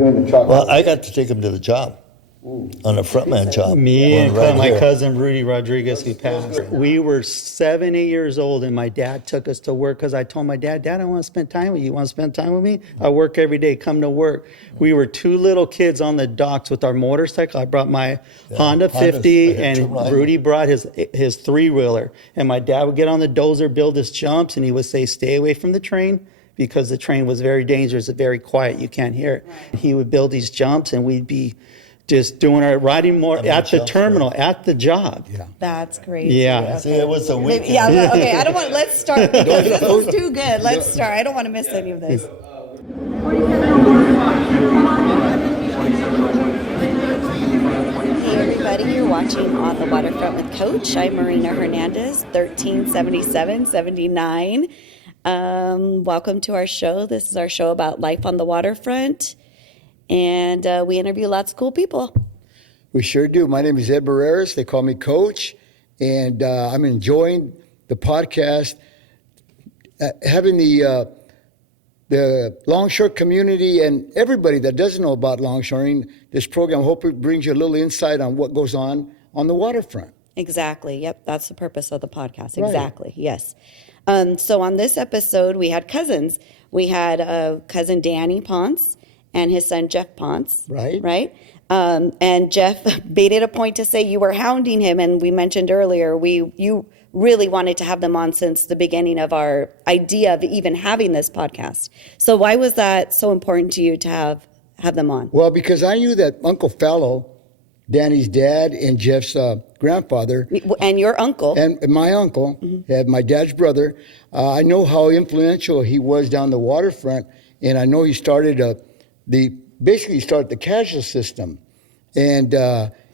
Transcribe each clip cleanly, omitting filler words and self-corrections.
doing the truck? Well, I got to take him to the job. On a frontman job. Me and Right my here. cousin Rudy Rodriguez, who passed. We were 7, 8 years old, and my dad took us to work because I told my dad, I want to spend time with you. You want to spend time with me? I work every day. Come to work. We were 2 little kids on the docks with our motorcycle. I brought my Honda 50, and Rudy brought his 3-wheeler. And my dad would get on the dozer, build his jumps, and he would say, stay away from the train, because the train was very dangerous and very quiet. You can't hear it. He would build these jumps, and we'd be just doing our riding more at the terminal, at the job. Yeah. That's crazy. Yeah. Okay. See, it was a weekend. Yeah, okay, I don't want, let's start, because this is too good. Let's start. I don't want to miss any of this. Hey everybody, you're watching On the Waterfront with Coach. I'm Marina Hernandez, 137779. Welcome to our show. This is our show about life on the waterfront. And we interview lots of cool people. We sure do. My name is Ed Barreras. They call me Coach. And I'm enjoying the podcast. Having the longshore community and everybody that doesn't know about longshoring, this program, I hope it brings you a little insight on what goes on the waterfront. Exactly. Yep. That's the purpose of the podcast. Right. Exactly. Yes. So on this episode, we had cousins. We had cousin Danny Ponce and his son Jeff Ponce. Right. Right. And Jeff made it a point to say you were hounding him, and we mentioned earlier you really wanted to have them on since the beginning of our idea of even having this podcast. So why was that so important to you to have them on? Well, because I knew that Uncle Felo, Danny's dad, and Jeff's grandfather, And your uncle. and my uncle, my dad's brother, I know how influential he was down the waterfront, and I know he started basically started the casual system, and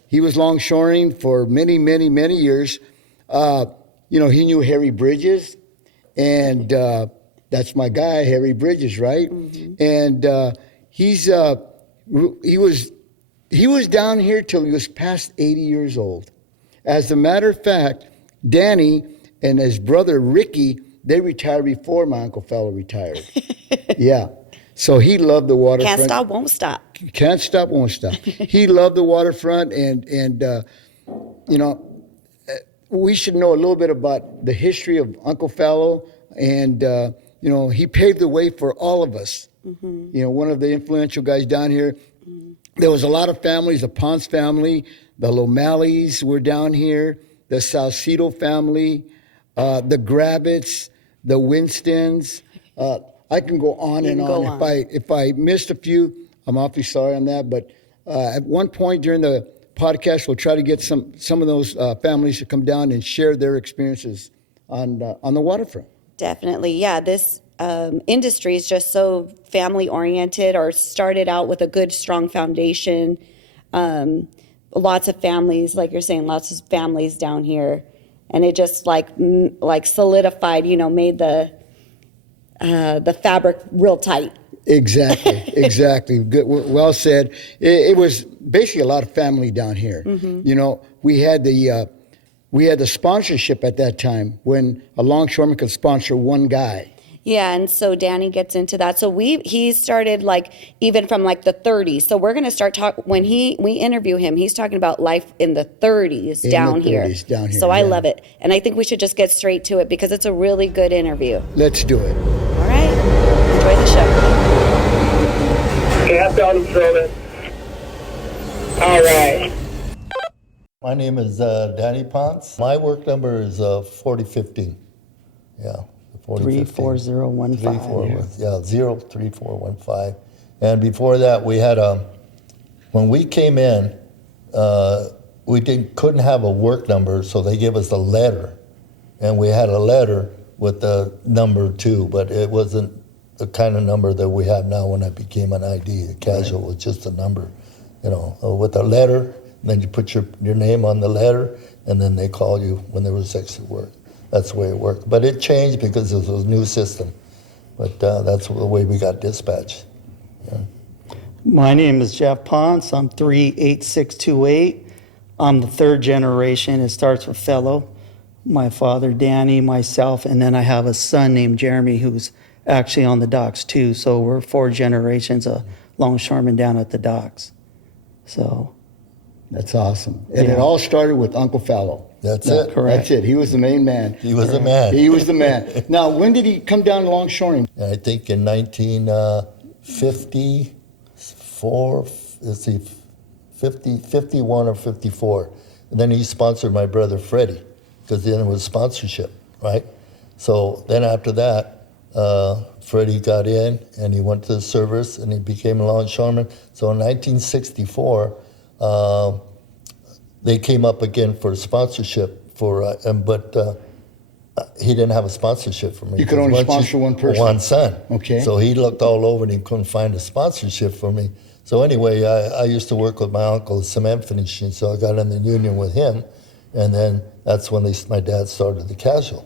he was longshoring for many, many, many years. He knew Harry Bridges, and that's my guy, Harry Bridges, right? Mm-hmm. And he was down here till he was past 80 years old. As a matter of fact, Danny and his brother Ricky, they retired before my Uncle Felo retired. Yeah. So he loved the waterfront. Can't stop, won't stop. Can't stop, won't stop. He loved the waterfront, and we should know a little bit about the history of Uncle Felo, and he paved the way for all of us. Mm-hmm. One of the influential guys down here. Mm-hmm. There was a lot of families, the Ponce family, the Lomalleys were down here, the Salcedo family, the Grabbits, the Winstons. I can go on and on. If I missed a few, I'm awfully sorry on that. But at one point during the podcast, we'll try to get some of those families to come down and share their experiences on the waterfront. Definitely, yeah. This industry is just so family oriented, or started out with a good, strong foundation. Lots of families, like you're saying, lots of families down here, and it just like solidified. Made the fabric real tight. Exactly. Good, well said. It was basically a lot of family down here. Mm-hmm. We had the sponsorship at that time when a longshoreman could sponsor one guy. Yeah, and so Danny gets into that. So he started even from the 30s. So we're going to start when we interview him, he's talking about life in the 30s down here. So I love it. And I think we should just get straight to it because it's a really good interview. Let's do it. All right. Enjoy the show. Okay, I've got him filming. All right. My name is Danny Ponce. My work number is 4015. Yeah. 34015. Yeah, 03415. And before that, we had when we came in, we couldn't have a work number, so they gave us a letter. And we had a letter with the number too, but it wasn't the kind of number that we have now when I became an ID. The casual was just a number, with a letter. Then you put your name on the letter, and then they call you when there was extra work. That's the way it worked. But it changed because it was a new system. But that's the way we got dispatched. Yeah. My name is Jeff Ponce. I'm 38628. I'm the 3rd generation. It starts with Felo. My father, Danny, myself, and then I have a son named Jeremy who's actually on the docks too. So we're 4 generations of longshoremen down at the docks. So, That's awesome. And it Yeah. all started with Uncle Felo. That's it. correct. That's it. He was the main man. He was the man. He was the man. Now, when did he come down longshoring? I think in 1954, let's see, 51 or 54. And then he sponsored my brother Freddie, because then it was sponsorship, right? So then after that, Freddie got in and he went to the service and he became a longshoreman. So in 1964, they came up again for sponsorship but he didn't have a sponsorship for me. You could only Once sponsor one person. One son. Okay. So he looked all over and he couldn't find a sponsorship for me. So anyway, I used to work with my uncle, cement finishing, so I got in the union with him. And then that's when my dad started the casual.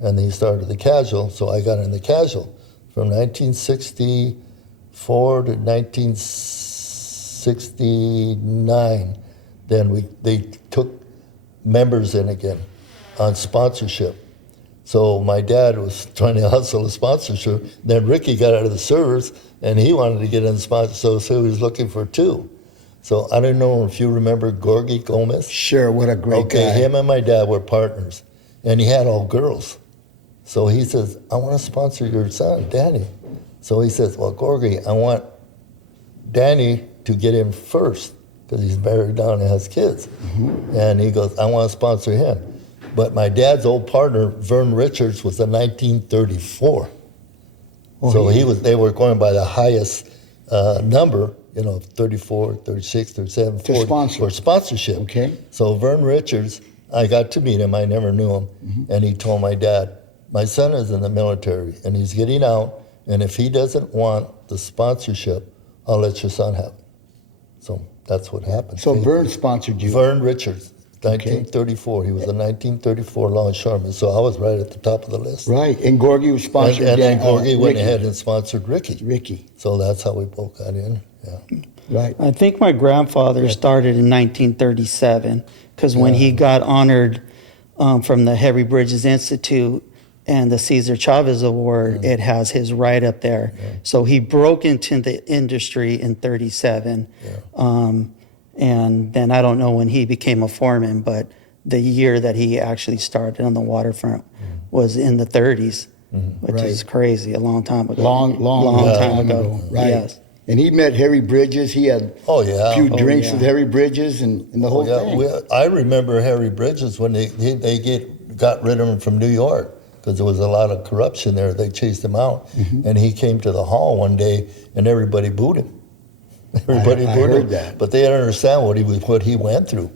And he started the casual, so I got in the casual. From 1964 to 1969, then they took members in again on sponsorship. So my dad was trying to hustle a sponsorship. Then Ricky got out of the service, and he wanted to get in the sponsor, so he was looking for two. So I don't know if you remember Gorgie Gomez. Sure, what a great Okay, guy. him and my dad were partners, and he had all girls. So he says, I want to sponsor your son, Danny. So he says, well, Gorgie, I want Danny to get in first because he's married now and has kids. Mm-hmm. And he goes, I want to sponsor him. But my dad's old partner, Vern Richards, was in 1934. So they were going by the highest number, 34, 36, 37, 40 for sponsorship. Okay. So Vern Richards, I got to meet him. I never knew him. Mm-hmm. And he told my dad, my son is in the military and he's getting out. And if he doesn't want the sponsorship, I'll let your son have it. So that's what happened. So Vern sponsored you. Vern Richards, 1934. He was a 1934 longshoreman. So I was right at the top of the list. Right. And Gorgie was sponsored. And then Gorgie went Ricky. ahead and sponsored Ricky. Ricky. So that's how we both got in. Yeah. Right. I think my grandfather started in 1937 because when he got honored from the Heavy Bridges Institute and the Cesar Chavez Award, it has his right up there. Yeah. So he broke into the industry in 37. Yeah. And then I don't know when he became a foreman, but the year that he actually started on the waterfront was in the 30s, which is crazy, a long time ago. Long time ago. Right. Yes. And he met Harry Bridges. He had a few drinks yeah. with Harry Bridges and the whole thing. I remember Harry Bridges when they got rid of him from New York because there was a lot of corruption there. They chased him out. Mm-hmm. And he came to the hall one day and everybody booed him. Everybody booed him. That. But they didn't understand what he went through.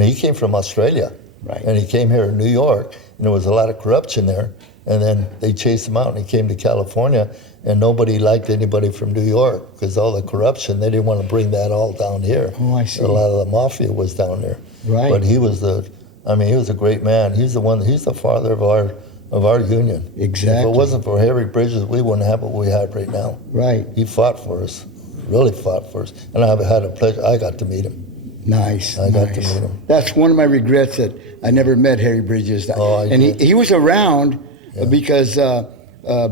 He came from Australia. Right. And he came here in New York and there was a lot of corruption there. And then they chased him out and he came to California and nobody liked anybody from New York because all the corruption, they didn't want to bring that all down here. Oh, I see. A lot of the mafia was down there. Right. But he was a great man. He's the father of our union. Exactly. If it wasn't for Harry Bridges, we wouldn't have what we have right now. Right. He fought for us, really fought for us. And I've had a pleasure, I got to meet him. Nice. I got to meet him. That's one of my regrets that I never met Harry Bridges. And he was around because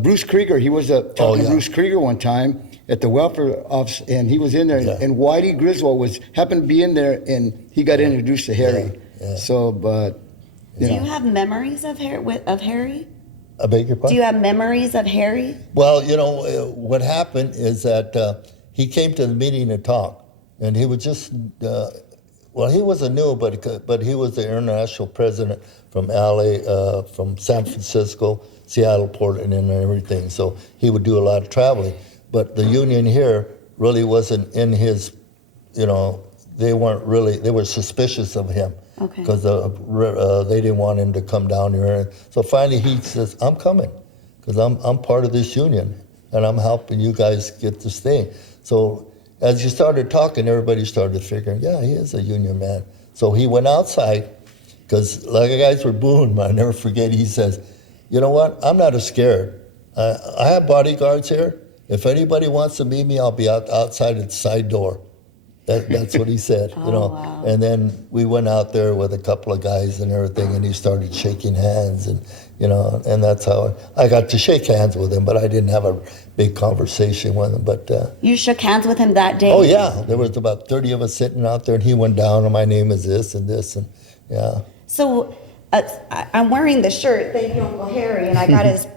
Bruce Krieger, he was talking to Bruce Krieger one time at the welfare office, and he was in there, and Whitey Griswold happened to be in there, and he got introduced to Harry. Yeah. So, but Do you have memories of Harry? I beg your pardon? Do you have memories of Harry? Well, what happened is that he came to the meeting to talk, and he was just, he wasn't new, but he was the international president from LA, from San Francisco, Seattle, Portland, and everything. So he would do a lot of traveling. But the union here really wasn't in his, they were suspicious of him. Okay. Because they didn't want him to come down here. So finally he says, I'm coming, because I'm part of this union, and I'm helping you guys get this thing. So as you started talking, everybody started figuring, he is a union man. So he went outside, because like the guys were booing, but I never forget, he says, you know what, I'm not scared. I have bodyguards here. If anybody wants to meet me, I'll be outside at the side door. That's what he said, you know. wow. And then we went out there with a couple of guys and everything, and he started shaking hands, and you know, and that's how I got to shake hands with him. But I didn't have a big conversation with him. But You shook hands with him that day? oh yeah, there was about 30 of us sitting out there, and he went down, and my name is this and this, and yeah. So I'm wearing the shirt, thank you, Uncle Harry, and I got his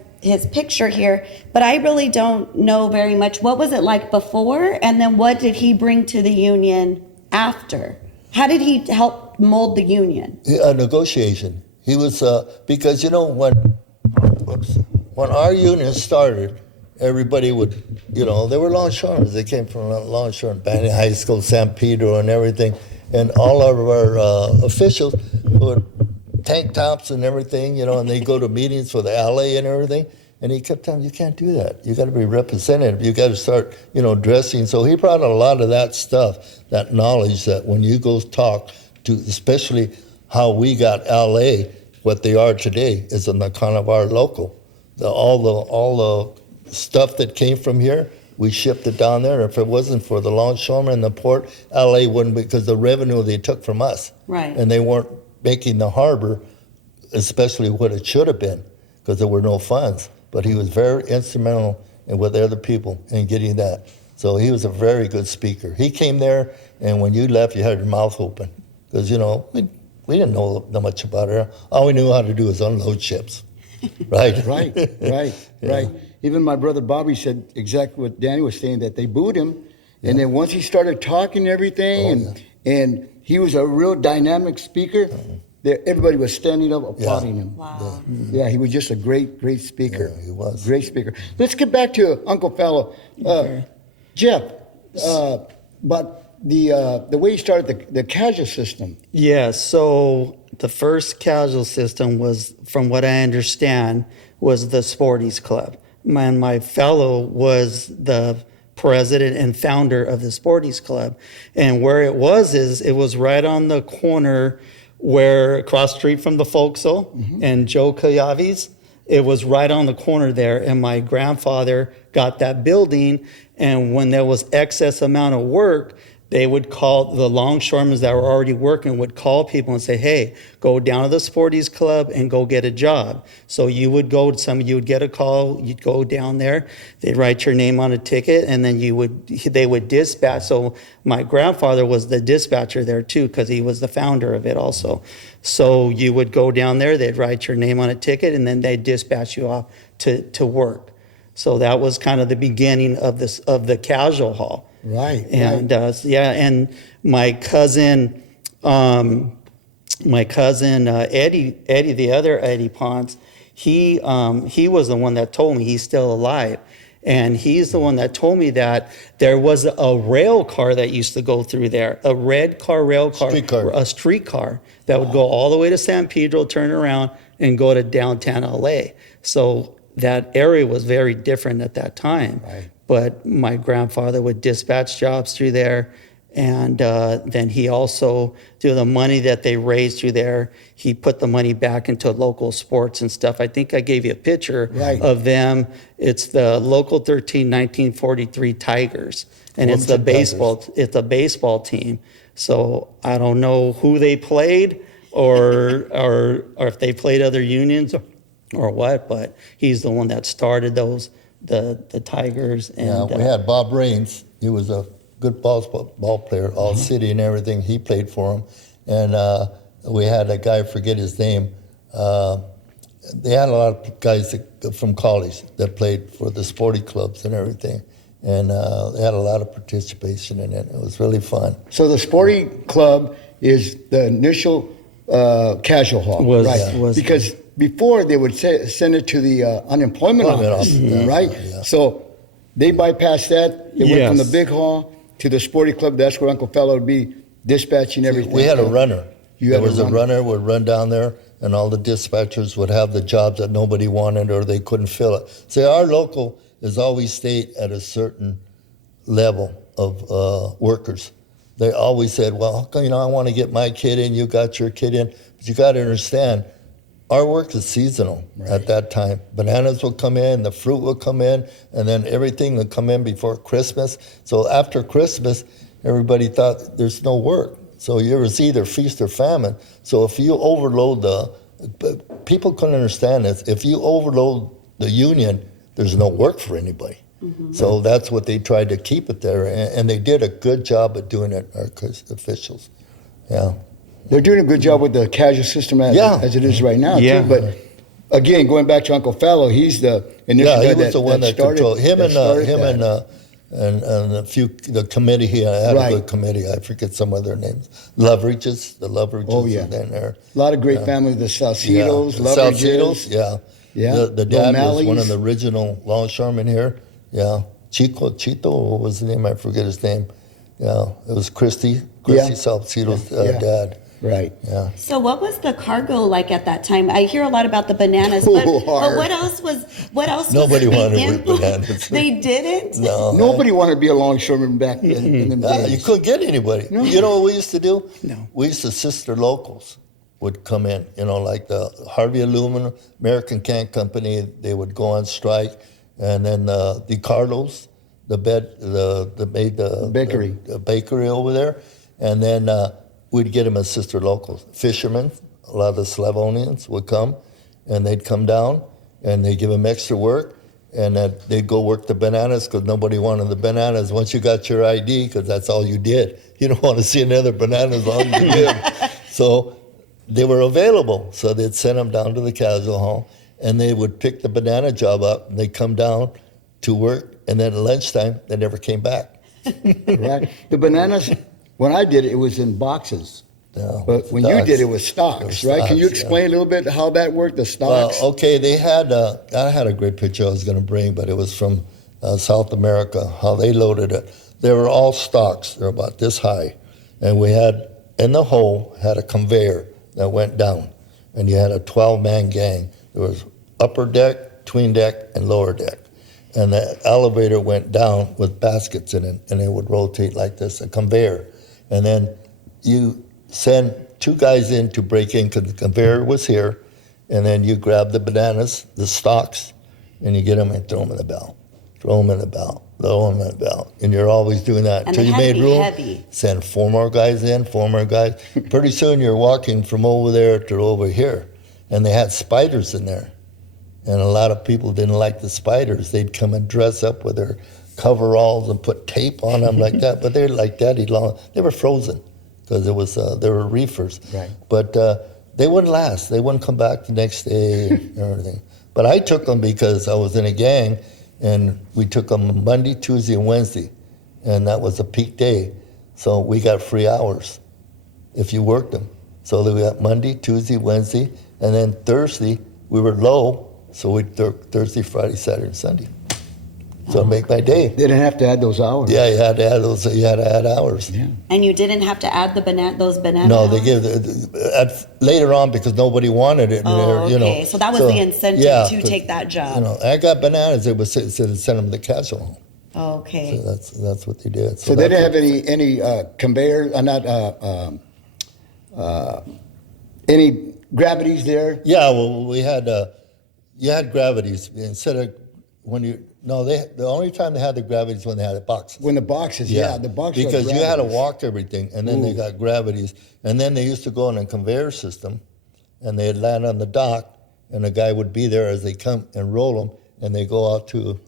picture here, but I really don't know very much. What was it like before, and then what did he bring to the union after? How did he help mold the union? A negotiation. He was because you know when our union started, everybody would, you know, they were longshoremen. They came from longshoremen, Banning High School, San Pedro, and everything, and all of our officials would tank tops and everything, you know, and they go to meetings for the LA and everything. And he kept telling me, you can't do that. You got to be representative. You got to start, you know, dressing. So he brought a lot of that stuff, that knowledge that when you go talk to, especially how we got LA, what they are today, is in the kind of our local. All the stuff that came from here, we shipped it down there. If it wasn't for the longshoremen and the port, LA wouldn't, because the revenue they took from us. Right. And they weren't making the harbor, especially what it should have been, because there were no funds. But he was very instrumental in with other people in getting that. So he was a very good speaker. He came there, and when you left, you had your mouth open, because you know we didn't know that much about it. All we knew how to do was unload ships, right? Right. Even my brother Bobby said exactly what Danny was saying, that they booed him, and then once he started talking and everything, and he was a real dynamic speaker. Everybody was standing up applauding him. Wow. Yeah, he was just a great speaker. Yeah, he was. Great speaker. Let's get back to Uncle Felo. Jeff, but the way you started the casual system. Yeah, so the first casual system was, from what I understand, was the Sporties Club. My fellow was the president and founder of the Sporties Club. And where it was right on the corner where across the street from the Folksel and Joe Kayavi's. It was right on the corner there, and my grandfather got that building, and when there was excess amount of work, they would call the longshoremen that were already working, would call people and say, hey, go down to the Sporties Club and go get a job. So you would go to you would get a call, you'd go down there, they'd write your name on a ticket, and then they would dispatch. So my grandfather was the dispatcher there too, because he was the founder of it also. So you would go down there, they'd write your name on a ticket, and then they'd dispatch you off to work. So that was kind of the beginning of the casual hall. Right. And and my cousin Eddie, the other Eddie Ponce, he was the one that told me, he's still alive, and he's the one that told me that there was a rail car that used to go through there, a red rail car, a streetcar that would go all the way to San Pedro, turn around, and go to downtown LA. So that area was very different at that time. Right. But my grandfather would dispatch jobs through there. And then he also, through the money that they raised through there, he put the money back into local sports and stuff. I think I gave you a picture of them. It's the Local 13 1943 Tigers. And it's the baseball. It's a baseball team. So I don't know who they played or if they played other unions or what, but he's the one that started those. The Tigers. And we had Bob Raines. He was a good ball player, all city and everything. He played for him. And we had a guy, forget his name. They had a lot of guys from college that played for the sporting clubs and everything. And they had a lot of participation in it. It was really fun. So the sporting club is the initial casual hall, right? Because before they would send it to the unemployment office, right? Yeah. So they bypassed that. It went from the big hall to the sporting club. That's where Uncle Felo would be dispatching everything. We had a runner. There was a runner would run down there, and all the dispatchers would have the jobs that nobody wanted or they couldn't fill it. So our local has always stayed at a certain level of workers. They always said, well, I want to get my kid in, you got your kid in. But you got to understand, our work is seasonal at that time. Bananas will come in, the fruit will come in, and then everything will come in before Christmas. So after Christmas, everybody thought there's no work. So it was either feast or famine. So if you overload people couldn't understand this. If you overload the union, there's no work for anybody. So that's what they tried to keep it there, and they did a good job of doing it, our officials. Yeah. They're doing a good job with the casual system as it is right now, Yeah. too. But again, going back to Uncle Felo, he's the initial Yeah, guy he was the one that started, controlled him that started and that. and a few the committee. He had Right. a good committee. I forget some of their names. Loverages, the Loverages. Oh, yeah. in there. A lot of great families, the Salcidos, Loverages. Salcidos, yeah. Yeah. The dad was one O'Malley's. of the original longshoremen here. Yeah. Chito, what was his name? I forget his name. Yeah. It was Christy Salcido's Yeah. dad. Right. Yeah. So what was the cargo like at that time? I hear a lot about the bananas, but hard. what else was Nobody being wanted to work imported? bananas. They didn't? No. Nobody wanted to be a longshoreman back in the days. You couldn't get anybody. You know what we used to do? No. We used to sister locals would come in, like the Harvey Aluminum, American Can Company, they would go on strike, and then the Carlos, the Bakery. the bakery over there, and then we'd get them as sister locals. Fishermen, a lot of the Slavonians would come, and they'd come down, and they'd give them extra work, and they'd go work the bananas because nobody wanted the bananas once you got your ID, because that's all you did. You don't want to see another banana as long as you live. So they were available, so they'd send them down to the casual hall, and they would pick the banana job up, and they'd come down to work, and then at lunchtime, they never came back. Right. The bananas, when I did it, it was in boxes. Yeah, But when you stocks. did it was stocks, It was right? Can you stocks, explain a little bit how that worked, the Well, stocks? okay, they had, I had a great picture I was going to bring, but it was from South America, how they loaded it. They were all stocks. They're about this high. And we had, in the hole, had a conveyor that went down. And you had a 12-man gang. There was upper deck, tween deck, and lower deck. And the elevator went down with baskets in it, and it would rotate like this, a conveyor. And then you send two guys in to break in because the conveyor was here, and then you grab the bananas, the stalks, and you get them and throw them in the bell. Throw them in the bell. Throw them in the bell. And you're always doing that And until they you had to made be room. heavy. Send 4 more guys in, 4 more guys. Pretty soon you're walking from over there to over here. And they had spiders in there. And a lot of people didn't like the spiders. They'd come and dress up with their coveralls and put tape on them like that. But they're like daddy long. They were frozen because they were reefers. Right. But they wouldn't last. They wouldn't come back the next day and everything. But I took them because I was in a gang, and we took them Monday, Tuesday, and Wednesday. And that was a peak day. So we got free hours if you worked them. So we got Monday, Tuesday, Wednesday, and then Thursday we were low. So we took Thursday, Friday, Saturday, and Sunday. So to make my day. They didn't have to add those hours. Yeah, you had to add those. You had to add hours. Yeah. And you didn't have to add those bananas? No, they give later on because nobody wanted it. Oh, you know. okay. So that was the incentive to 'cause, take that job. I got bananas. It was send them to the casual home. Oh, okay. So that's what they did. So they that's didn't have any conveyor, any gravities there? Yeah, well, we had you had gravities instead of the only time they had the gravities when they had the boxes. When the boxes, the boxes. because are you had to gravities. walk everything, and then they got gravities, and then they used to go on a conveyor system, and they'd land on the dock, and a guy would be there as they come and roll them, and they go out to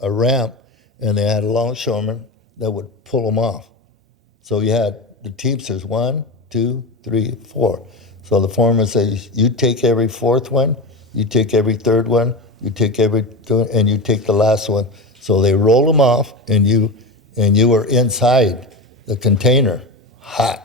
a ramp, and they had a longshoreman that would pull them off. So you had the teamsters 1, 2, 3, 4. So the foreman says, you take every 4th one, you take every 3rd one, you take and you take the last one. So they roll them off, and you were inside the container, hot,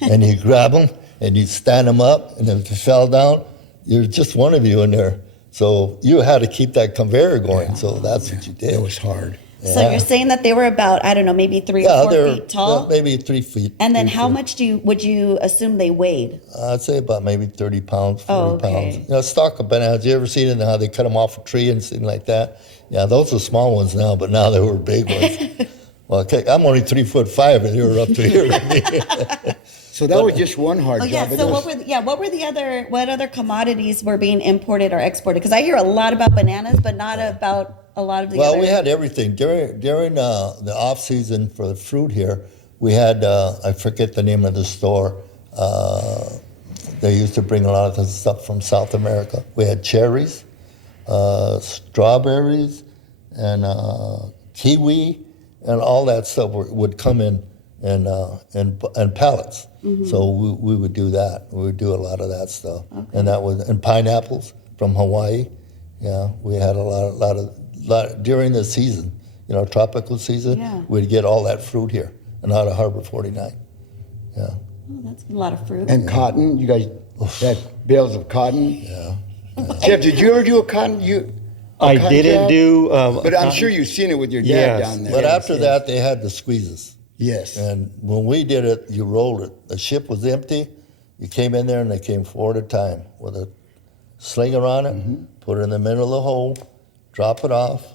and you grab them and you stand them up, and if you fell down, you're just one of you in there. So you had to keep that conveyor going. So that's what you did. It was hard. So Yeah. you're saying that they were about, I don't know, maybe 3 or 4 they're feet tall? maybe 3 feet. And then 3 how feet. much would you assume they weighed? I'd say about maybe 30 pounds, 40 Oh, okay. pounds. Stalk of bananas. You ever seen it, how they cut them off a tree and things like that? Yeah, those are small ones now, but now they were big ones. Well, okay, I'm only 3'5", and they were up to here. So that was just one hard Oh job. yeah. but So there was- what other commodities were being imported or exported? Because I hear a lot about bananas, but not about a lot of the Well, other. we had everything during the off season for the fruit here. We had, I forget the name of the store. They used to bring a lot of the stuff from South America. We had cherries, strawberries, and kiwi, and all that stuff would come in pallets. So we would do that. We would do a lot of that stuff, and that was and pineapples from Hawaii. Yeah, we had a lot during the season. Tropical season. Yeah. We'd get all that fruit here and out of Harbor 49. Yeah. Oh, that's a lot of fruit. And cotton, you guys had bales of cotton. Yeah. Jeff, did you ever do a cotton? I cotton didn't job? do. But I'm sure you've seen it with your dad Yes. down there. But after that, they had the squeezes. Yes. And when we did it, you rolled it. The ship was empty. You came in there, and they came 4 at a time with a slinger on it, put it in the middle of the hole, drop it off,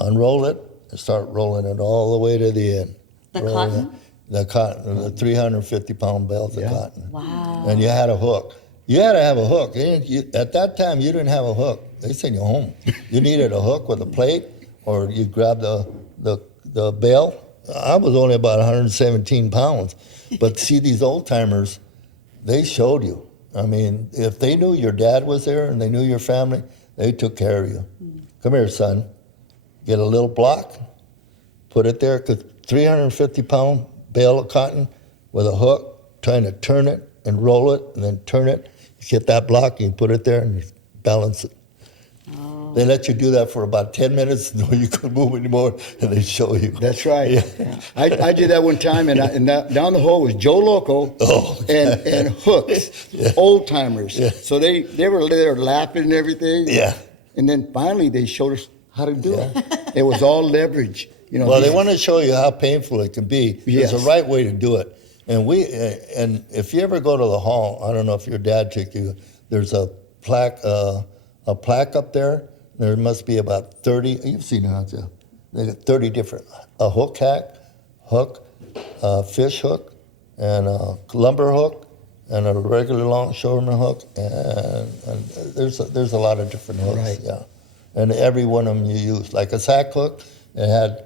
unroll it, and start rolling it all the way to the end. The Rolling cotton? it. The cotton, the 350-pound bales of cotton. Wow. And you had a hook. You had to have a hook. At that time, you didn't have a hook. They sent you home. You needed a hook with a plate, or you grab the bale. I was only about 117 pounds. But see, these old timers, they showed you. I mean, if they knew your dad was there and they knew your family, they took care of you. Come here, son. Get a little block, put it there, because 350-pound bale of cotton with a hook, trying to turn it and roll it and then turn it. You get that block, and you put it there and you balance it. Oh. They let you do that for about 10 minutes until you couldn't move anymore, and they show you. That's right. Yeah. I did that one time, and down the hole was Joe Loco and Hooks, old timers. Yeah. So they were there laughing and everything. Yeah. And then finally they showed us how to do it. It was all leverage. Well, they want to show you how painful it can be. Yes. There's a right way to do it. And if you ever go to the hall, I don't know if your dad took you, there's a plaque up there. There must be about 30, you've seen it, haven't you? They got 30 different, a hook, fish hook, and a lumber hook, and a regular longshoreman hook, and there's a lot of different hooks, Right. yeah. And every one of them you use. Like a sack hook, it had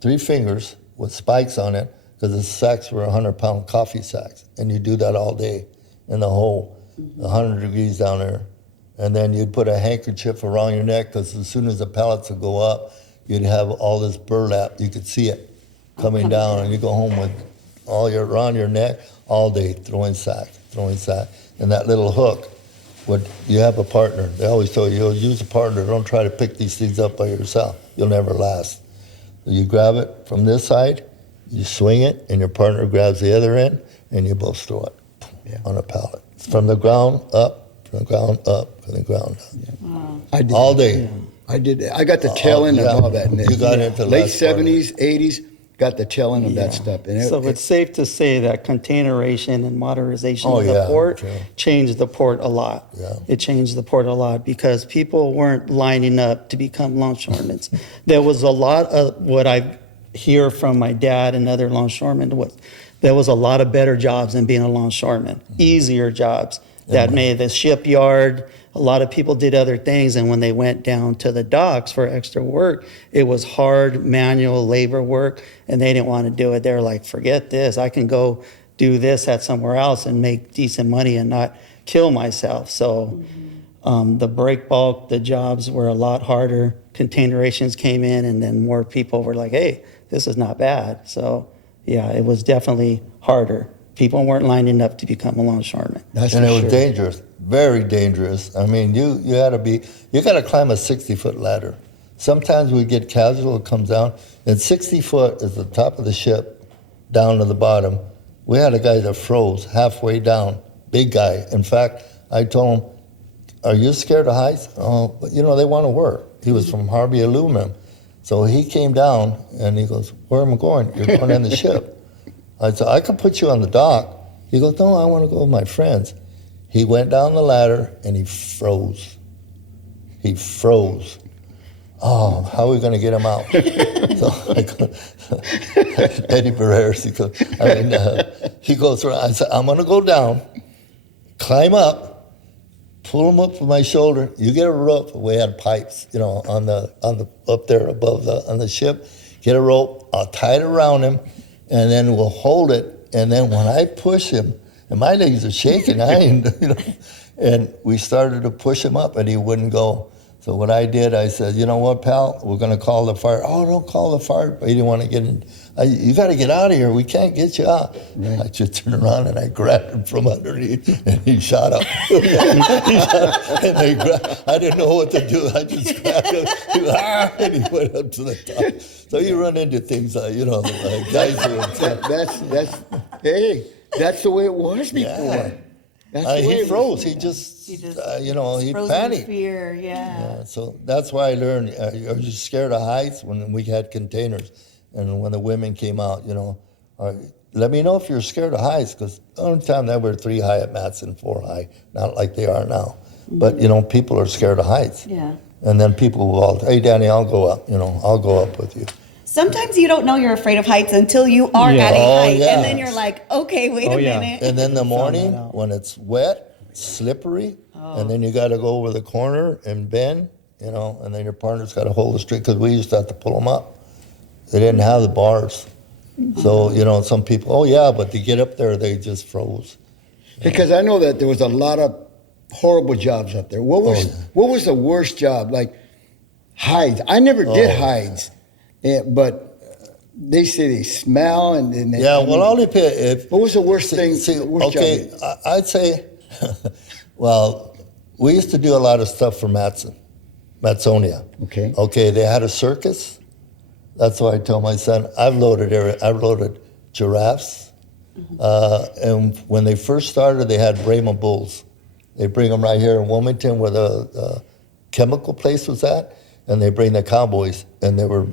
3 fingers with spikes on it, because the sacks were 100-pound coffee sacks, and you do that all day in the hole, 100 degrees down there. And then you'd put a handkerchief around your neck, because as soon as the pellets would go up, you'd have all this burlap. You could see it coming down, and you go home with all around your neck all day, throwing sack. And that little hook, you have a partner. They always tell you, use a partner. Don't try to pick these things up by yourself. You'll never last. You grab it from this side, you swing it, and your partner grabs the other end, and you both throw it on a pallet. It's from the ground up. From the ground up, from the ground up. Wow. I did, All day. I did. I got the tail end yeah. of all that. You got into the late last part of it. 70s, 80s. Got the tail end of that stuff. And So it's safe to say that containeration and modernization Oh, of the yeah, port true. changed the port a lot. Yeah. It changed the port a lot because people weren't lining up to become longshoremen. There was a lot of what I hear from my dad and other longshoremen there was a lot of better jobs than being a longshoreman, easier jobs that made the shipyard. A lot of people did other things, and when they went down to the docks for extra work, it was hard manual labor work, and they didn't want to do it. They were like, forget this. I can go do this at somewhere else and make decent money and not kill myself. So the break bulk, the jobs were a lot harder. Containerations came in, and then more people were like, hey, this is not bad. So, yeah, it was definitely harder. People weren't lining up to become a longshoreman. That's And for it was sure. dangerous, very dangerous. I mean, you got to climb a 60-foot ladder. Sometimes we get casual, it comes down, and 60 foot is the top of the ship down to the bottom. We had a guy that froze halfway down, big guy. In fact, I told him, are you scared of heights? Oh, but they want to work. He was from Harvey Aluminum. So he came down, and he goes, where am I going? You're going in the ship. I said, I can put you on the dock. He goes, no, I want to go with my friends. He went down the ladder, and he froze. He froze. Oh, how are we going to get him out? So I go, Eddie Barreras, he goes around. I said, I'm going to go down, climb up, pull him up with my shoulder. You get a rope. We had pipes, on the up there above on the ship. Get a rope. I'll tie it around him. and then we'll hold it, and then when I push him, and my legs are shaking, and we started to push him up, and he wouldn't go. So what I did, I said, you know what, pal, we're going to call the fire. Oh, don't call the fire. He didn't want to get in. You got to get out of here. We can't get you out. Right. I just turned around and I grabbed him from underneath, and he shot up. I didn't know what to do. I just grabbed him, and he went up to the top. So you run into things, guys who that's the way it was before. Yeah. That's the way He it was. froze. He frozen panicked. in fear, yeah. So that's why I learned, are you scared of heights? When we had containers and when the women came out, let me know if you're scared of heights, because the only time they were 3 high at Matson, 4 high, not like they are now. But, people are scared of heights. Yeah. And then people will all, hey, Danny, I'll go up, I'll go up with you. Sometimes you don't know you're afraid of heights until you are Yeah. at a Oh, height, yeah. and then you're like, okay, wait a yeah. minute. And then in the morning, that out. when it's wet, slippery, and then you got to go over the corner and bend, and then your partner's got to hold the street, because we used to have to pull them up. They didn't have the bars. So, some people, oh, yeah, but to get up there, they just froze. Because I know that there was a lot of horrible jobs up there. What was the worst job? Like hides. I never did hides, but they say they smell and they, Only if. what was the worst thing? The worst Okay, job? I'd say, well, we used to do a lot of stuff for Matsonia. Okay. Okay, they had a circus. That's why I tell my son, I've loaded giraffes. And when they first started, they had Brahma bulls. They bring them right here in Wilmington, where the chemical place was at, and they bring the cowboys, and they were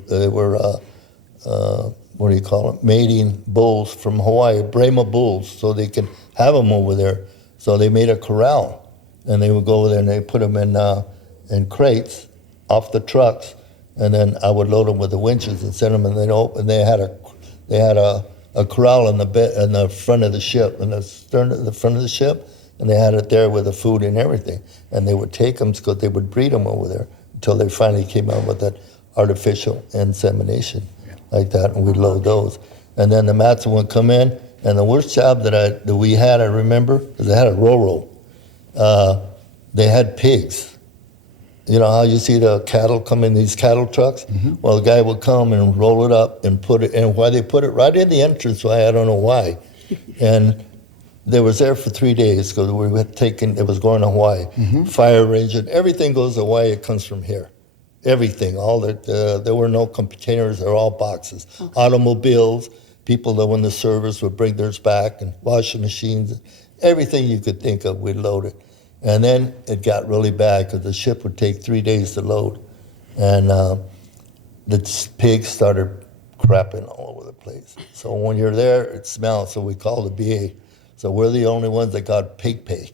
what do you call them? Mating bulls from Hawaii, Brahma bulls, so they could have them over there. So they made a corral, and they would go over there and they put them in crates off the trucks, and then I would load them with the winches and send them, and they had a corral in the front of the ship, in the front of the ship, and they had it there with the food and everything, and they would take them because they would breed them over there until they finally came out with that artificial insemination. Like that, and we'd load those. And then the Matson would come in, and the worst job that we had, I remember, because they had a Roro. They had pigs. You know how you see the cattle come in these cattle trucks? Mm-hmm. Well, the guy would come and roll it up and put it, and why they put it right in the entranceway, I don't know why. And they was there for 3 days because we had taken, it was going to Hawaii. Mm-hmm. Fire engine, everything goes to Hawaii, it comes from here. Everything, there were no containers, they're all boxes. Okay. Automobiles, people that when the servers would bring theirs back, and washing machines, everything you could think of, we'd load it. And then it got really bad because the ship would take 3 days to load. And the pigs started crapping all over the place. So when you're there, it smells, so we call the BA. So we're the only ones that got pig pay.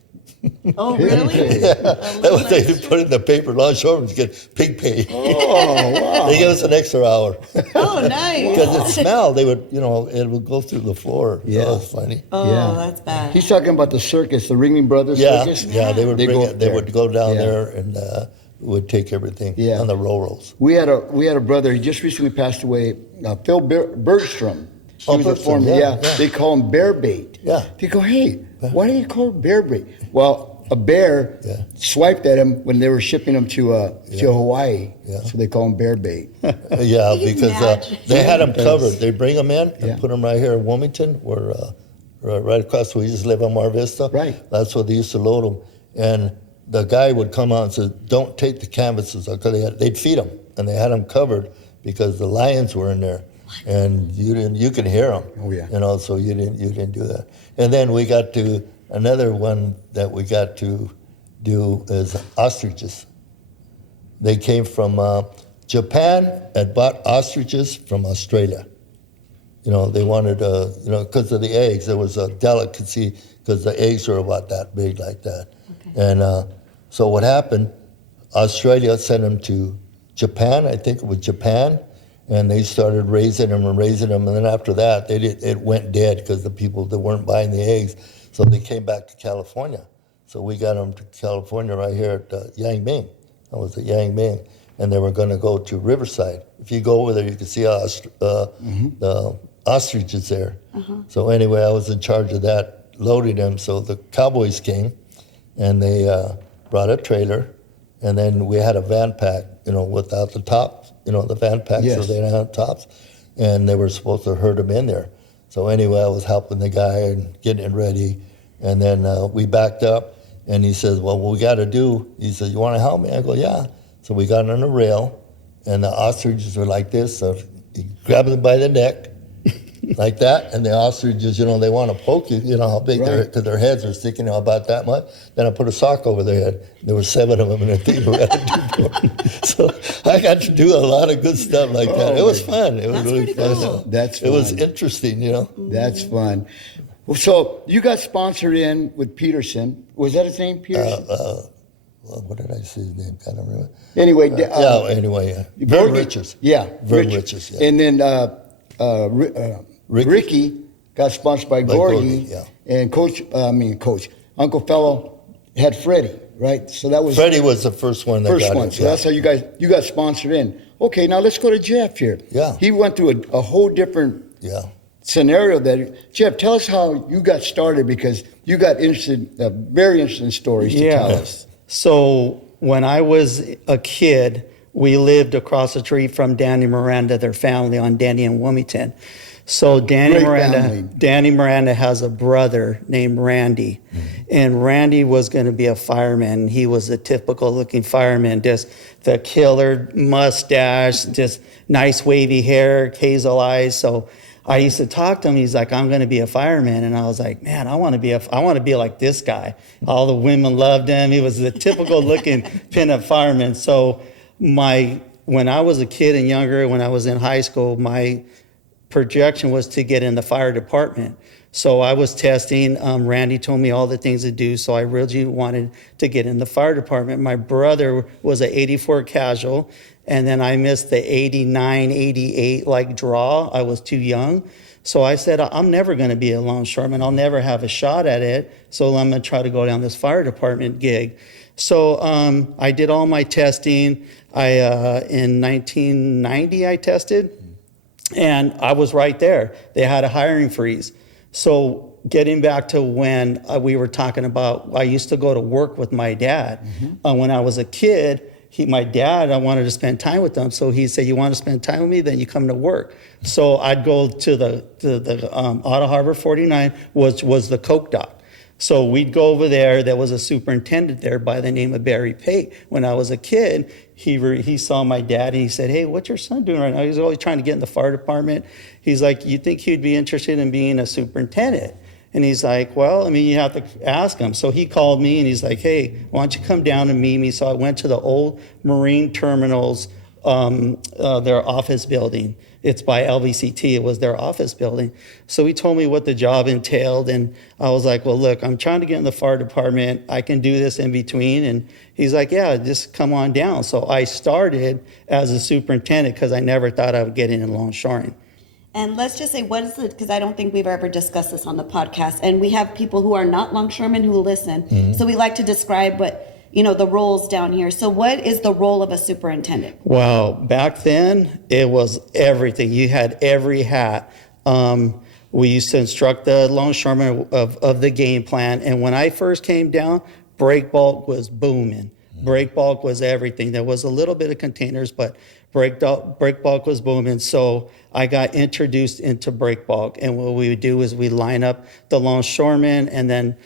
Oh, really? Yeah. That was they put in the paper, longshoremen get pig pay. Oh, wow. They give us an extra hour. Oh, nice. Because it smelled, they would, it would go through the floor. Yeah. So it was funny. Oh, Yeah. that's bad. He's talking about the circus, the Ringling Brothers Yeah, circus. yeah, they would They bring go it, up they there. would go down Yeah. there and would take everything Yeah. on the rolls. We had a brother. He just recently passed away. Phil Bergstrom. He Oh, was a Bergstrom, foreman. yeah. They call him bear bait. Yeah. They go, hey, why do you call it bear bait? Well, a bear Yeah. swiped at him when they were shipping him to Hawaii. Yeah. So they call him bear bait. Yeah, Can you because imagine? they had them covered. They bring them in and Yeah. put them right here in Wilmington, where right across where we just live on Mar Vista. Right. That's where they used to load them. And the guy would come out and say, "Don't take the canvases," because they'd feed them, and they had them covered because the lions were in there, and you could hear them. Oh, yeah. So you didn't do that. And then we got to another one that we got to do is ostriches. They came from Japan, had bought ostriches from Australia. They wanted, because of the eggs, there was a delicacy because the eggs were about that big, like that. Okay. And so what happened, Australia sent them to Japan, I think it was Japan, and they started raising them, and then after that, it went dead because the people that weren't buying the eggs, so they came back to California. So we got them to California right here at Yang Ming. I was at Yang Ming, and they were going to go to Riverside. If you go over there, you can see the ostriches there. So anyway, I was in charge of that, loading them. So the cowboys came, and they brought a trailer, and then we had a van pack, without the tops, the van pack, so Yes. they didn't have tops, and they were supposed to herd them in there. So anyway, I was helping the guy and getting it ready, and then we backed up, and he says, well, what we got to do, he says, you want to help me? I go, yeah. So we got on the rail, and the ostriches were like this, so he grabbed them by the neck, like that, and the ostriches, they want to poke you, how big they're, Right. because their heads are sticking out about that much. Then I put a sock over their head. There were 7 of them in a thing. So I got to do a lot of good stuff like that. It was fun. It was That's really pretty fun. cool. That's It was fun. interesting, That's fun. Well, so you got sponsored in with Peterson. Was that his name, Peterson? Well, what did I say his name? I don't remember. Anyway, Vern Richards. Yeah, Vern Richards, yeah. And then Ricky got sponsored by Gordy, Gordy, yeah. and Coach Uncle Felo had Freddie, right? So that was Freddie was the first one that first got one. it. So that's how you got sponsored in. Okay, now let's go to Jeff here. Yeah. He went through a whole different Yeah. scenario. Jeff, tell us how you got started, because you got very interesting stories to tell us. So when I was a kid, we lived across the street from Danny Miranda, their family on Danny and Wilmington. So Great family. Danny Miranda has a brother named Randy, and Randy was going to be a fireman. He was a typical looking fireman, just the killer mustache, just nice wavy hair, hazel eyes. So I used to talk to him. He's like, I'm going to be a fireman. And I was like, man, I want to be like this guy. All the women loved him. He was the typical looking pinup fireman. So when I was a kid and younger, when I was in high school, my projection was to get in the fire department. So I was testing. Randy told me all the things to do. So I really wanted to get in the fire department. My brother was an 84 casual. And then I missed the 89, 88 draw. I was too young. So I said, I'm never going to be a longshoreman. I'll never have a shot at it. So I'm going to try to go down this fire department gig. So I did all my testing. In 1990, I tested. And I was right there. They had a hiring freeze. So getting back to when we were talking about, I used to go to work with my dad. When I was a kid, my dad, I wanted to spend time with him. So he said, you want to spend time with me? Then you come to work. So I'd go to the Auto Harbor 49, which was the Coke dock. So we'd go over there. There was a superintendent there by the name of Barry Pate. When I was a kid, he saw my dad and he said, hey, what's your son doing right now? He's always trying to get in the fire department. He's like, you think he'd be interested in being a superintendent? And he's like, well, you have to ask him. So he called me and he's like, hey, why don't you come down and meet me? So I went to the old Marine Terminals, their office building. It's by LVCT. It was their office building. So he told me what the job entailed. And I was like, well, look, I'm trying to get in the fire department. I can do this in between. And he's like, yeah, just come on down. So I started as a superintendent because I never thought I would get in longshoring. And let's just say, what is it? Because I don't think we've ever discussed this on the podcast. And we have people who are not longshoremen who listen. So we like to describe the roles down here. So what is the role of a superintendent? Well, back then, it was everything. You had every hat. We used to instruct the longshoremen of the game plan. And when I first came down, break bulk was booming. Break bulk was everything. There was a little bit of containers, but break bulk was booming. So I got introduced into break bulk. And what we would do is we line up the longshoremen, and then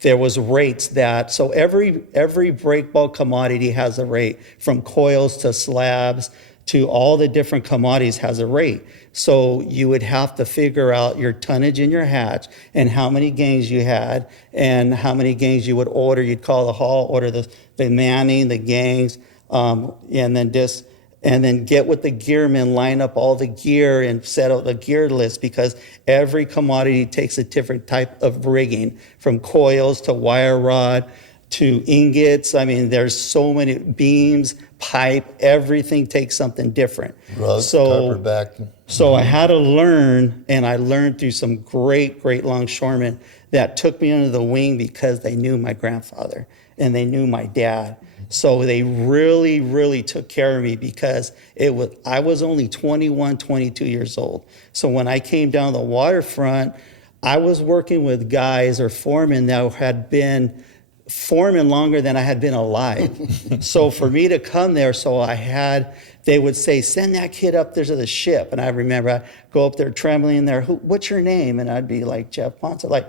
there was rates so every break bulk commodity has a rate, from coils to slabs to all the different commodities has a rate. So you would have to figure out your tonnage in your hatch and how many gangs you had and how many gangs you would order. You'd call the hall, order the manning, the gangs, and then get with the gearmen, line up all the gear and set out the gear list, because every commodity takes a different type of rigging, from coils to wire rod to ingots. There's so many beams, pipe, everything takes something different. Rugs, copper back. So I had to learn, and I learned through some great longshoremen that took me under the wing because they knew my grandfather and they knew my dad. So they really, really took care of me because I was only 21, 22 years old. So when I came down the waterfront, I was working with guys or foremen that had been foreman longer than I had been alive. So for me to come there, they would say, send that kid up there to the ship. And I remember I'd go up there trembling there, what's your name? And I'd be like, Jeff Ponce. Like,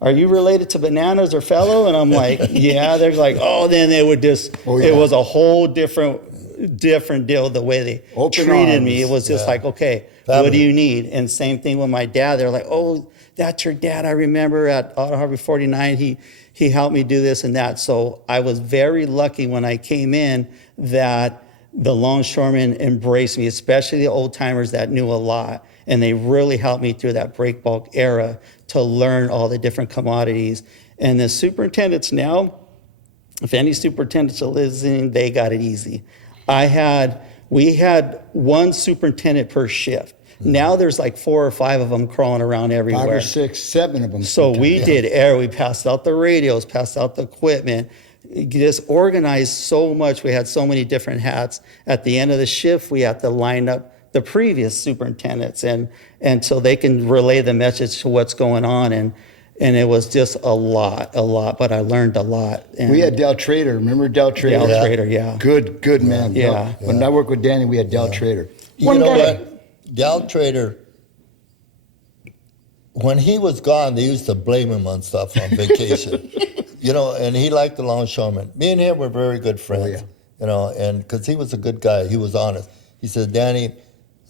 are you related to Bananas or Fellow? And I'm like, yeah. They're like, oh, then they would just, it was a whole different deal the way they treated me. It was just like, okay, what do you need? And same thing with my dad. They're like, oh, that's your dad. I remember at Auto Harbor 49, he helped me do this and that. So I was very lucky when I came in that the longshoremen embraced me, especially the old timers that knew a lot. And they really helped me through that break bulk era to learn all the different commodities. And the superintendents now, if any superintendents are listening, they got it easy. We had one superintendent per shift. Now there's like 4 or 5 of them crawling around everywhere. 5 or 6, 7 of them. So we did air. We passed out the radios, passed out the equipment, just organized so much. We had so many different hats. At the end of the shift, we had to line up the previous superintendents and so they can relay the message to what's going on. And it was just a lot, but I learned a lot. And we had Del Trader. Remember Del Trader? Del Trader, yeah. Good man. Yeah. When I worked with Danny, we had Del Trader. You know what? Gal Trader, when he was gone, they used to blame him on stuff on vacation. And he liked the longshoremen. Me and him were very good friends, and because he was a good guy, he was honest. He said, Danny,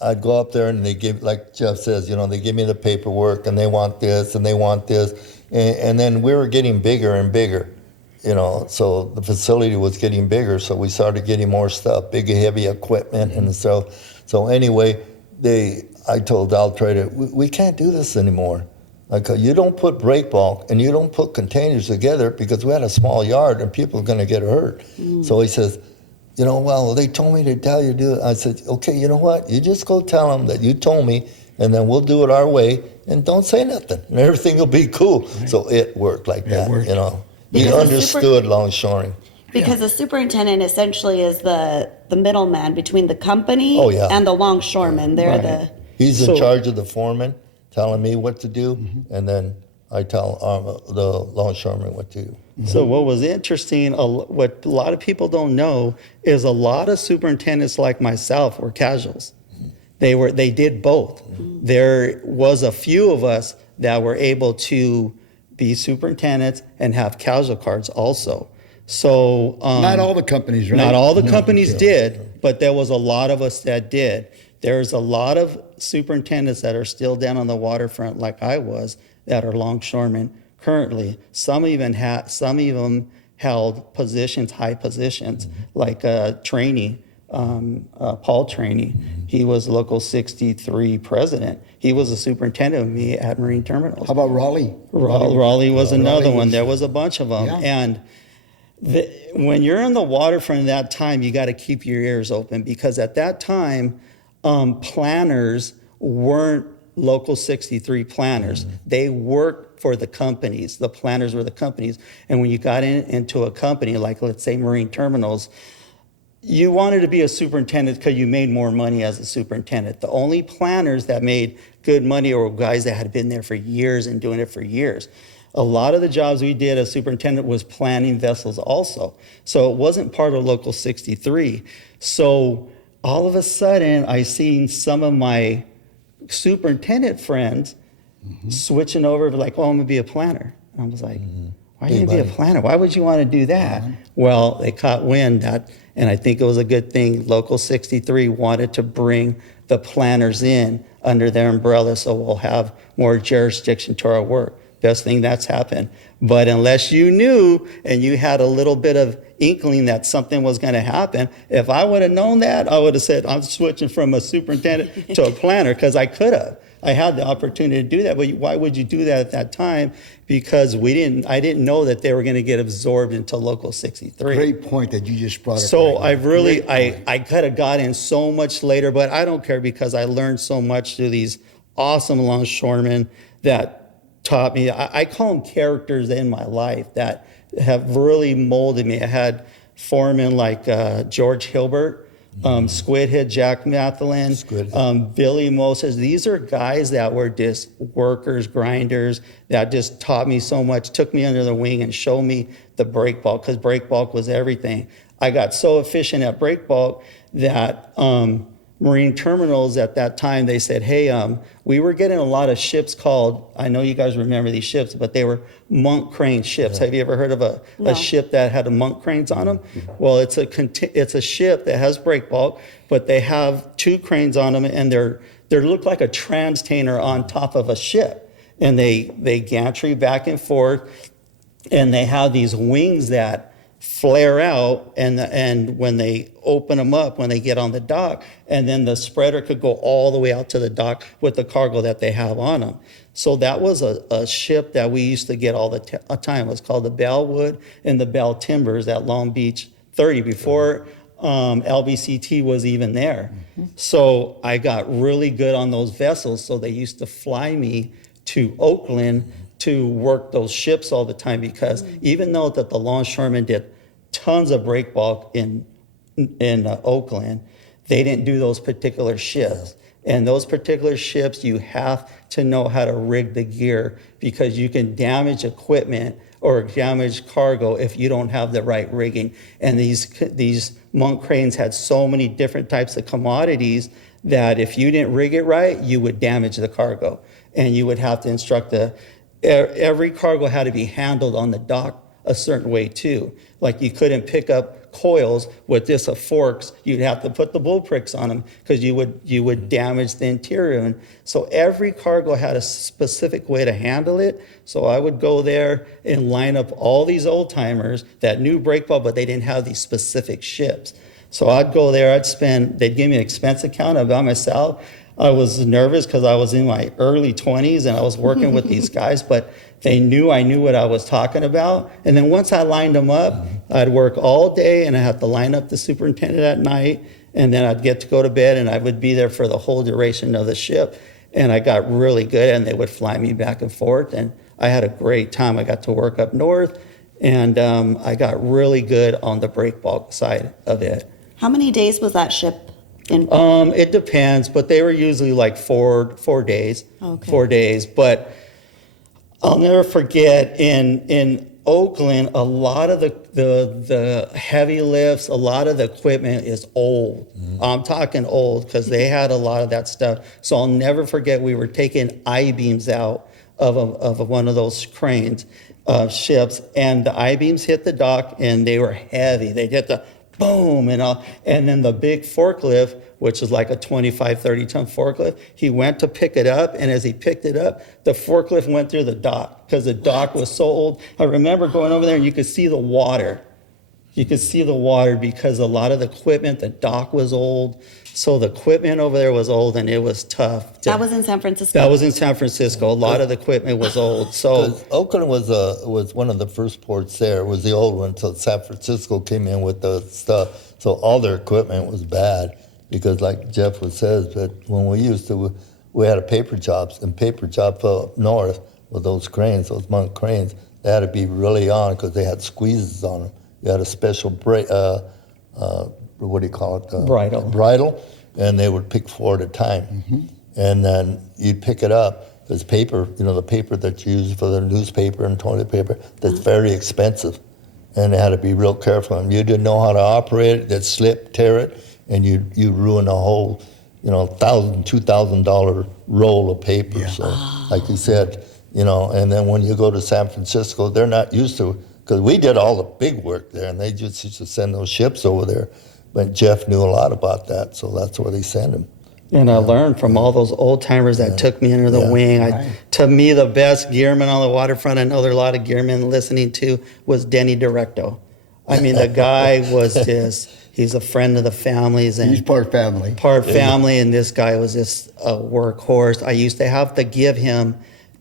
I'd go up there and they give, like Jeff says, they give me the paperwork and they want this and they want this. And then we were getting bigger and bigger, so the facility was getting bigger. So we started getting more stuff, big, heavy equipment and stuff. So anyway, I told Al Trader, we can't do this anymore. Like, you don't put break bulk and you don't put containers together because we had a small yard and people are going to get hurt. So he says, well, they told me to tell you to do it. I said, okay, you know what? You just go tell them that you told me and then we'll do it our way and don't say nothing and everything will be cool. Right. So it worked like that, He understood longshoring. Because the superintendent essentially is the middleman between the company and the longshoremen. They're He's in charge of the foreman, telling me what to do, and then I tell the longshoremen what to do. So what was interesting, what a lot of people don't know, is a lot of superintendents like myself were casuals. They did both. There was a few of us that were able to be superintendents and have casual cards also. So not all the companies, right? Not all the companies did, but there was a lot of us that did. There's a lot of superintendents that are still down on the waterfront, like I was, that are longshoremen currently. Some even held positions, high positions, like trainee, Paul Trainee. He was Local 63 president. He was a superintendent with me at Marine Terminals. How about Raleigh? Raleigh was another one. There was a bunch of them, and. When you're on the waterfront at that time, you got to keep your ears open because at that time, planners weren't Local 63 planners. They worked for the companies. The planners were the companies. And when you got into a company, like let's say Marine Terminals, you wanted to be a superintendent because you made more money as a superintendent. The only planners that made good money were guys that had been there for years and doing it for years. A lot of the jobs we did as superintendent was planning vessels also. So it wasn't part of Local 63. So all of a sudden, I seen some of my superintendent friends switching over like, oh, I'm gonna be a planner. And I was like, why are you gonna be a planner? Why would you want to do that? Well, they caught wind that, and I think it was a good thing, Local 63 wanted to bring the planners in under their umbrella so we'll have more jurisdiction to our work. Best thing that's happened. But unless you knew and you had a little bit of inkling that something was going to happen, if I would have known that, I would have said, I'm switching from a superintendent to a planner because I could have. I had the opportunity to do that, but why would you do that at that time? Because I didn't know that they were going to get absorbed into Local 63. Great point that you just brought up. So I could have got in so much later, but I don't care because I learned so much through these awesome longshoremen that taught me. I call them characters in my life that have really molded me. I had foremen like George Hilbert, Squidhead Jack Mathelin, Billy Moses. These are guys that were just workers, grinders, that just taught me so much, took me under the wing and showed me the break bulk, because break bulk was everything. I got so efficient at break bulk that Marine Terminals at that time, they said, hey, we were getting a lot of ships called, I know you guys remember these ships, but they were monk crane ships. Have you ever heard of a ship that had a monk cranes on them? Well, it's a ship that has break bulk, but they have 2 cranes on them, and they look like a transtainer on top of a ship. And they gantry back and forth, and they have these wings that flare out, and when they open them up, when they get on the dock, and then the spreader could go all the way out to the dock with the cargo that they have on them. So that was a ship that we used to get all the time. It was called the Bellwood and the Bell Timbers at Long Beach 30 before LBCT was even there. So I got really good on those vessels. So they used to fly me to Oakland to work those ships all the time, because even though that the longshoremen did tons of break bulk in Oakland, they didn't do those particular ships. And those particular ships, you have to know how to rig the gear, because you can damage equipment or damage cargo if you don't have the right rigging. And these monk cranes had so many different types of commodities that if you didn't rig it right, you would damage the cargo. And you would have to instruct every cargo had to be handled on the dock a certain way too. Like you couldn't pick up coils with forks. You'd have to put the bull pricks on them, because you would damage the interior. And so every cargo had a specific way to handle it. So I would go there and line up all these old timers that knew break bulk, but they didn't have these specific ships. So I'd go there, they'd give me an expense account about myself. I was nervous because I was in my early 20s and I was working with these guys, but they knew I knew what I was talking about. And then once I lined them up, I'd work all day and I had to line up the superintendent at night, and then I'd get to go to bed, and I would be there for the whole duration of the ship. And I got really good, and they would fly me back and forth, and I had a great time. I got to work up north, and I got really good on the break bulk side of it. How many days was that ship in? It depends, but they were usually like four days. Okay. 4 days. But I'll never forget in Oakland, a lot of the heavy lifts, a lot of the equipment is old. I'm talking old, because they had a lot of that stuff. So I'll never forget, we were taking I-beams out of one of those cranes ships, and the I-beams hit the dock, and they were heavy. They hit the boom, and then the big forklift, which is like a 25, 30-ton forklift, he went to pick it up, and as he picked it up, the forklift went through the dock, because the dock was so old. I remember going over there, and you could see the water. You could see the water, because a lot of the equipment, the dock was old, so the equipment over there was old, and it was tough. That was in San Francisco? That was in San Francisco. A lot of the equipment was old. So Oakland was one of the first ports there. It was the old one, so San Francisco came in with the stuff. So all their equipment was bad, because like Jeff says, that when we had a paper jobs, and paper job up north with those cranes, those monk cranes, they had to be really on, because they had squeezes on them. You had a special what do you call it? Bridle, and they would pick 4 at a time. And then you'd pick it up, because paper, the paper that you use for the newspaper and toilet paper, that's very expensive. And they had to be real careful. And you didn't know how to operate it, they'd slip, tear it, and you ruin a whole, $1,000, $2,000 roll of paper. Yeah. So, like you said, and then when you go to San Francisco, they're not used to, because we did all the big work there, and they just used to send those ships over there. But Jeff knew a lot about that, so that's where they send him. And I learned from all those old timers that took me under the wing. To me, the best gearman on the waterfront, I know there are a lot of gearmen listening to, was Denny Directo. I mean, the guy was he's a friend of the families. And he's part family. Part family, and this guy was just a workhorse. I used to have to give him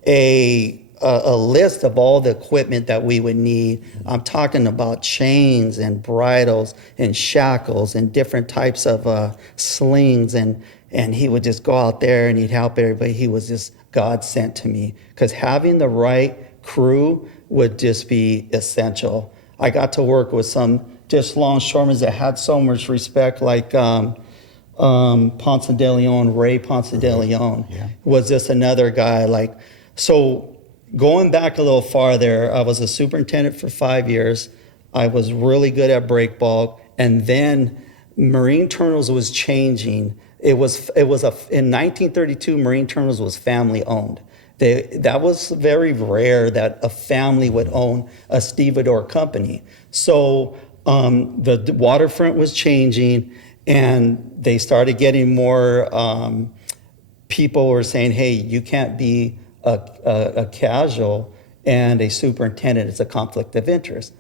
a list of all the equipment that we would need. I'm talking about chains and bridles and shackles and different types of slings, and he would just go out there and he'd help everybody. He was just God sent to me, because having the right crew would just be essential. I got to work with some just longshoremen that had so much respect, like Ponce de Leon, Ray Ponce de Leon, was just another guy. Like, so going back a little farther, I was a superintendent for 5 years. I was really good at break bulk, and then Marine Terminals was changing. In 1932, Marine Terminals was family owned. That was very rare that a family would own a stevedore company. So the waterfront was changing, and they started getting more people were saying, hey, you can't be a casual and a superintendent. It's a conflict of interest.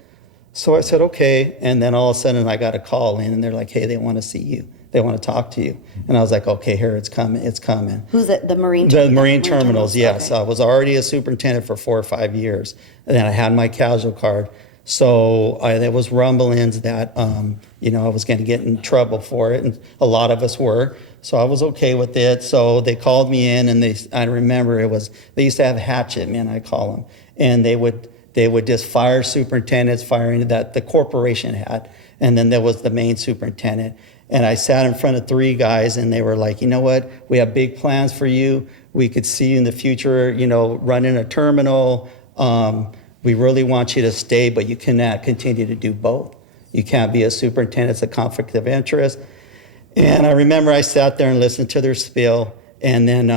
So I said, okay. And then all of a sudden I got a call in, and they're like, hey, they want to see you. They want to talk to you. And I was like, okay, here, it's coming. It's coming. Who's it? The Marine The Marine Terminals, yes. Okay. I was already a superintendent for 4 or 5 years. And then I had my casual card. So there was rumblings that, I was going to get in trouble for it. And a lot of us were. So I was okay with it. So they called me in, and I remember they used to have hatchet men, I call them. And they would just fire superintendents, firing that the corporation had. And then there was the main superintendent. And I sat in front of 3 guys, and they were like, you know what? We have big plans for you. We could see you in the future, running a terminal. We really want you to stay, but you cannot continue to do both. You can't be a superintendent. It's a conflict of interest. And I remember I sat there and listened to their spiel. And then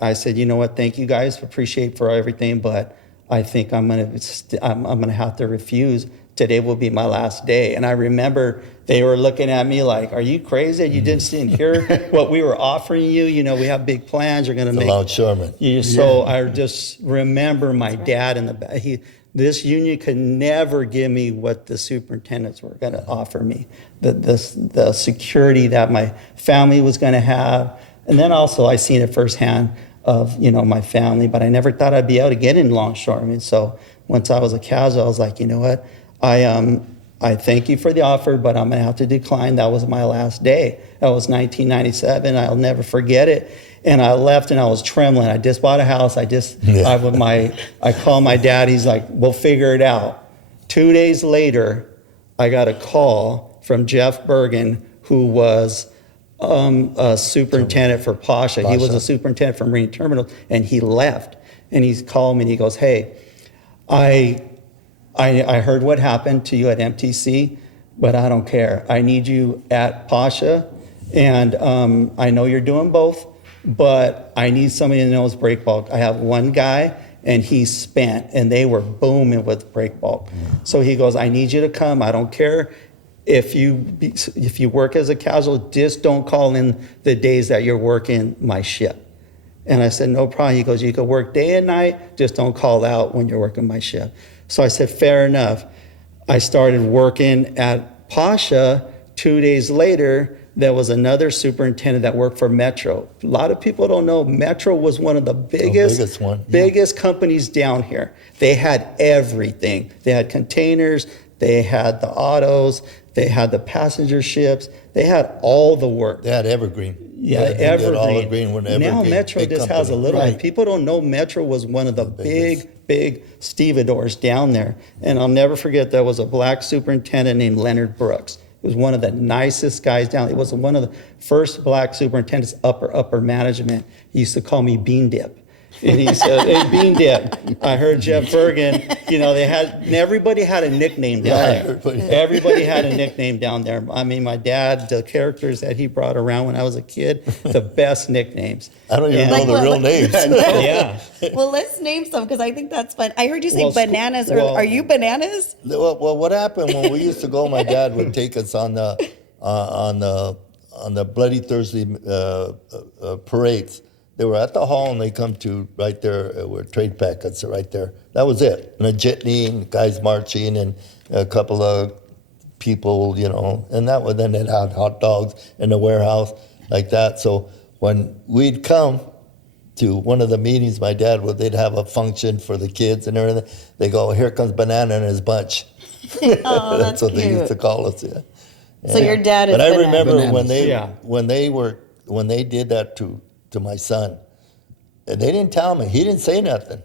I said, you know what? Thank you guys. Appreciate for everything, but I think I'm gonna have to refuse. Today will be my last day. And I remember they were looking at me like, are you crazy? You didn't hear what we were offering you? We have big plans. You're going to make. Longshoremen. So I just remember my dad in the back. This union could never give me what the superintendents were going to offer me. The security that my family was going to have. And then also I seen it firsthand of, my family, but I never thought I'd be able to get in longshoremen. So once I was a casual, I was like, you know what? I thank you for the offer, but I'm going to have to decline. That was my last day. That was 1997. I'll never forget it. And I left, and I was trembling. I just bought a house. I called my dad. He's like, we'll figure it out. 2 days later, I got a call from Jeff Bergen, who was a superintendent for Pasha. He was a superintendent for Marine Terminals, and he left. And he called me, and he goes, hey, I heard what happened to you at MTC, but I don't care. I need you at Pasha, and I know you're doing both, but I need somebody that knows break bulk. I have one guy, and he's spent, and they were booming with break bulk. So he goes, I need you to come. I don't care if you work as a casual, just don't call in the days that you're working my shift. And I said, no problem. He goes, you can work day and night, just don't call out when you're working my shift. So I said, fair enough. I started working at Pasha. 2 days later, there was another superintendent that worked for Metro. A lot of people don't know Metro was one of the biggest companies down here. They had everything. They had containers, they had the autos, they had the passenger ships, they had all the work. They had Evergreen. Yeah, Evergreen. Evergreen. Now Metro just has a little one. People don't know Metro was one of the big stevedores down there. And I'll never forget, there was a black superintendent named Leonard Brooks. He was one of the nicest guys down. He was one of the first black superintendents, upper management. He used to call me Bean Dip. And he said, hey, Bean Dip. I heard Jeff Bergen, everybody had a nickname down there. Everybody had a nickname down there. I mean, my dad, the characters that he brought around when I was a kid, the best nicknames. I don't even know the real names. Yeah. Well, let's name some, because I think that's fun. I heard you say bananas. Are you bananas? Well, what happened when we used to go? My dad would take us on the Bloody Thursday parades. They were at the hall, and they come to right there where trade packets are right there. That was it. And a jitney, and guys marching, and a couple of people, and that was, then it had hot dogs in the warehouse like that. So when we'd come to one of the meetings, my dad they'd have a function for the kids and everything. They go, here comes Banana and his bunch. Oh, that's what cute. They used to call us. Yeah. So your dad is. But I remember Bananas. when they did that to my son, and they didn't tell me. He didn't say nothing,